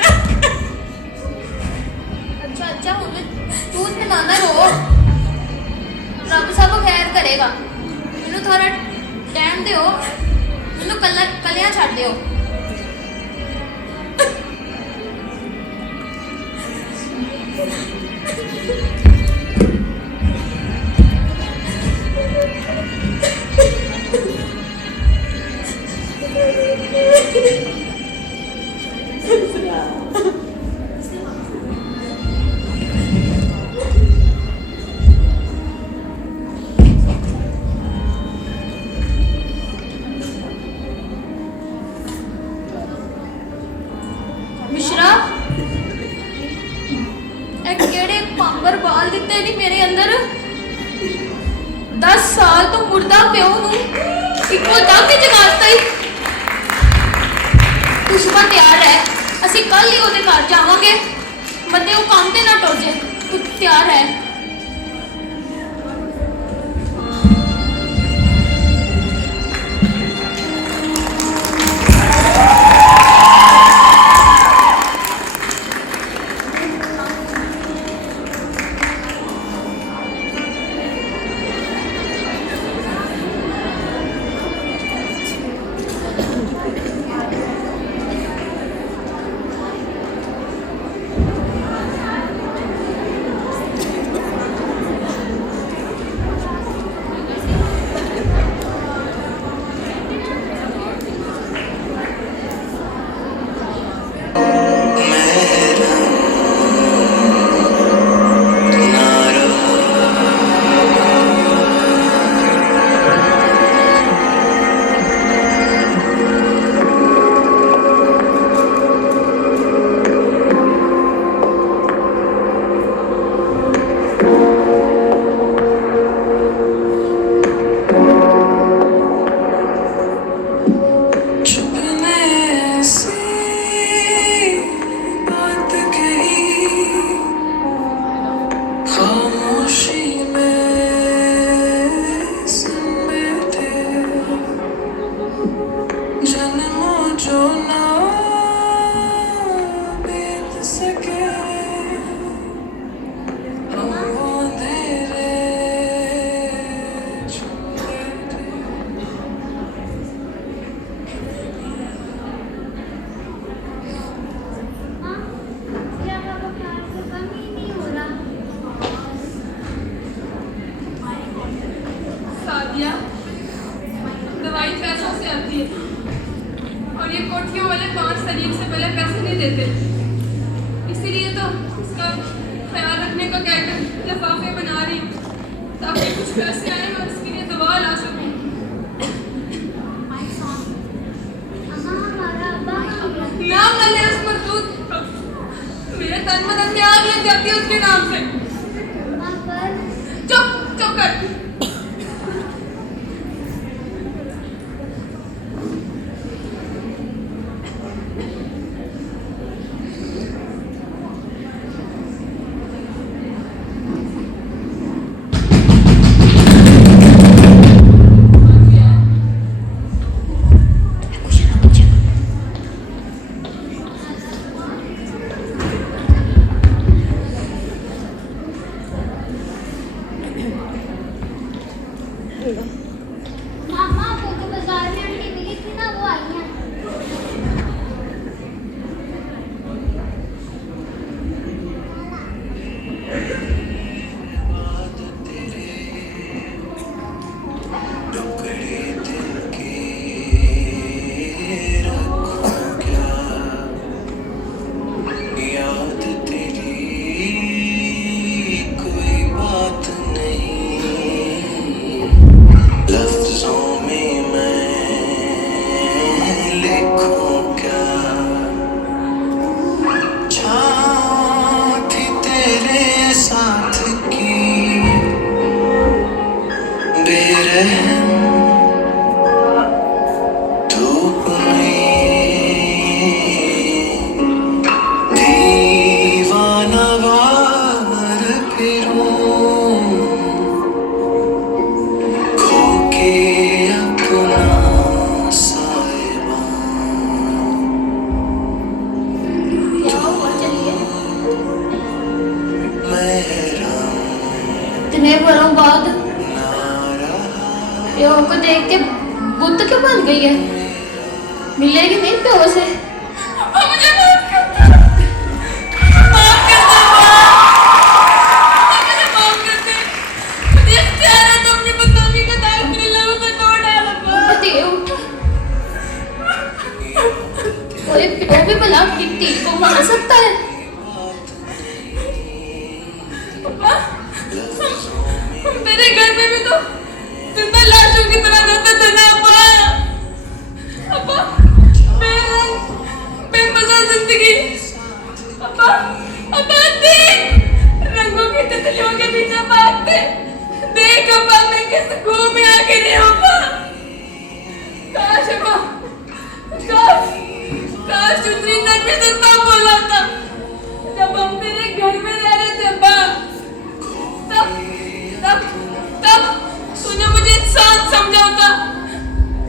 अच्छा हुण तू इतना ना रो, रब सब खैर करेगा। मैनू थोड़ा टाइम दियो, मैनू कलियां छੱਡ दियो। मिश्रा केड़े पांबर बाल दिते नहीं मेरे अंदर। 10 साल तो मुर्दा प्यो नू इको दम ही जगाता ही। तू सुबह तैयार है, असी कल ही ओदे घर जावांगे। मते वो काम ते ना टुर जाए, तू तैयार है? देते, इसीलिए तो उसका ख्याल रखने का कहकर लिफाफे बना रही हूँ ताकि कुछ पैसे आए और उसके लिए दवा ला सकूँ। ना मैंने उस मरदूद मेरे तन मन में आग लग जाती है उसके नाम से। चुप चुप कर। मामा वो तो बाजार में आंटी मिली थी ना, वो आई हैं। याद तेरी कोई बात नहीं, लफ्जों में मैं लिखूं क्या। छाँव थी तेरे साथ की बेरहम धूप में, दीवाना वार फिरूं खो के अपना साहिबा। क्या हुआ, चलिए। महराम इतने बरसों बाद ना रहा प्यो को देख के बुत क्यों बन गई है? मिलेगी नहीं प्यो से। मुझे माफ कर दो, माफ कर दो, मुझे माफ कर दे। मुझे इख्तियार है तो अपनी बदनामी का दाग मेरे लबों पे तोड़ डाला। बतिए उठ। कोई प्यो भी भला किट्टी को मार सकता है? पापा, हम तेरे घर में भी तो जिंदा लाशों की तरह रहते थे ना पापा। बेमजा जिंदगी पापा। पापा देख, रंगों की तितलियों के पीछे भागते देख पापा, मैं किस कुएं में आ गिरी हूँ पापा। काश पापा, काश उतनी नरमी से ना बोला था जब हम तेरे घर में रह रहे थे पापा। तब तूने मुझे इंसान समझा था,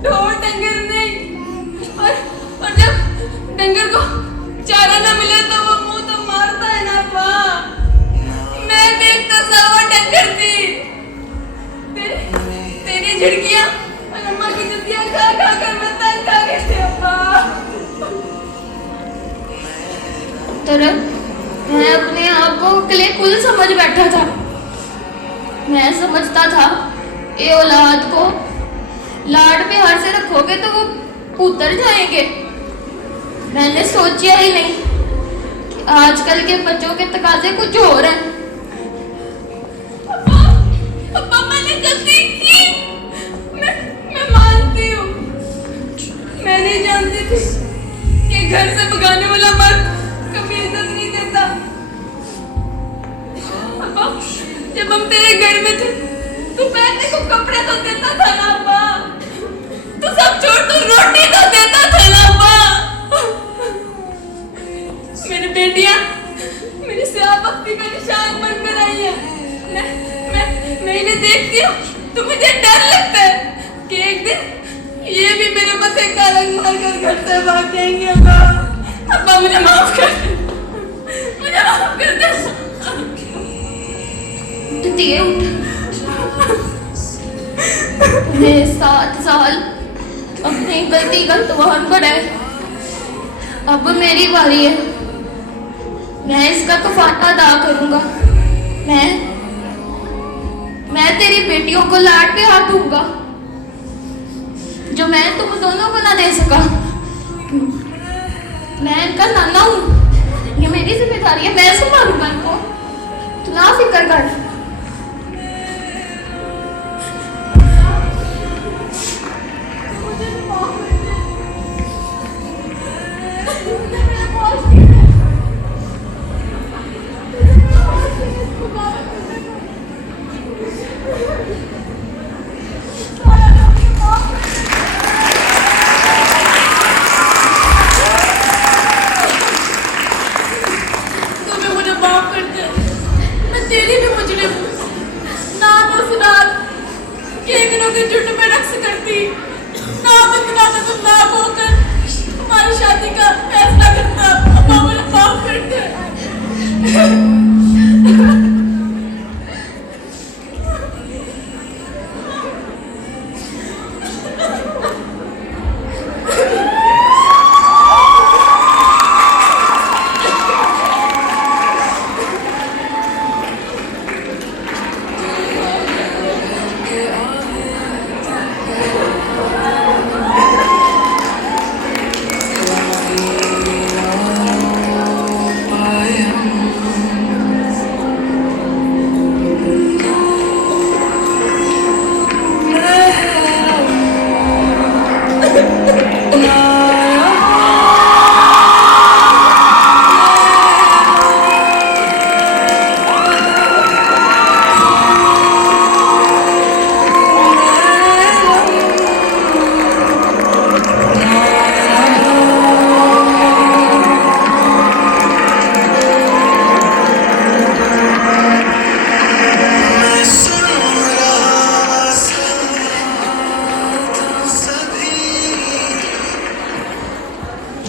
ढोर डंगर नहीं। और जब डंगर को चारा ना मिले तो वो मुंह तो मारता है ना पा। मैं भी एक तसावा डंगर थी। तेरी झिड़कियां और अम्मा की जुतियां खा खा कर मैं तंग आ गई थी अम्मा। तरह मैं अपने आप को अकेले कुल समझ बैठा था। मैं समझता था ये औलाद को लाड प्यार से रखोगे तो वो उतर जाएंगे। मैंने सोचा ही नहीं कि आजकल के बच्चों के तकाजे कुछ और हैं। पापा मैंने गलती की, मैं मानती हूँ। मैं नहीं जानती थी कि घर से भगाने वाला मर्द कभी इज्जत नहीं देता। पापा जब हम तेरे घर में थे तू पहनने को कपड़े तो देता था ना अब्बा, तू सब छोड़ तू रोटी तो देता था ना अब्बा। मेरी बेटियां मेरी सियाबख्ती का निशान बनकर आई है। मैं इन्हें देखती हूँ तो मुझे डर लगता है कि एक दिन ये भी मेरे मथे का रंग मार कर घर से भाग जाएंगे अब्बा। अब्बा मुझे माफ कर दे, मुझे माफ कर दे। दिए उठ। मैं 7 साल अपनी गलती का तुहान पड़ा है। अब मेरी बारी है, मैं इसका कफारा अदा करूंगा। मैं तेरी बेटियों को लाड प्यार दूंगा जो मैं तुम दोनों को ना दे सका। मैं इनका नाना हूँ, ये मेरी जिम्मेदारी है, मैं संभालूंगा इनको, तू ना फिक्र कर। तुम्हें मुझे माफ कर दे, मैं तेरी भी मुजरिम हूँ। नाम और सुनाद केकड़ों के झुंड में रक्स करती, नाम इतना तो तुम ना होकर हमारी शादी का फैसला करता। अब मुझे माफ कर दे।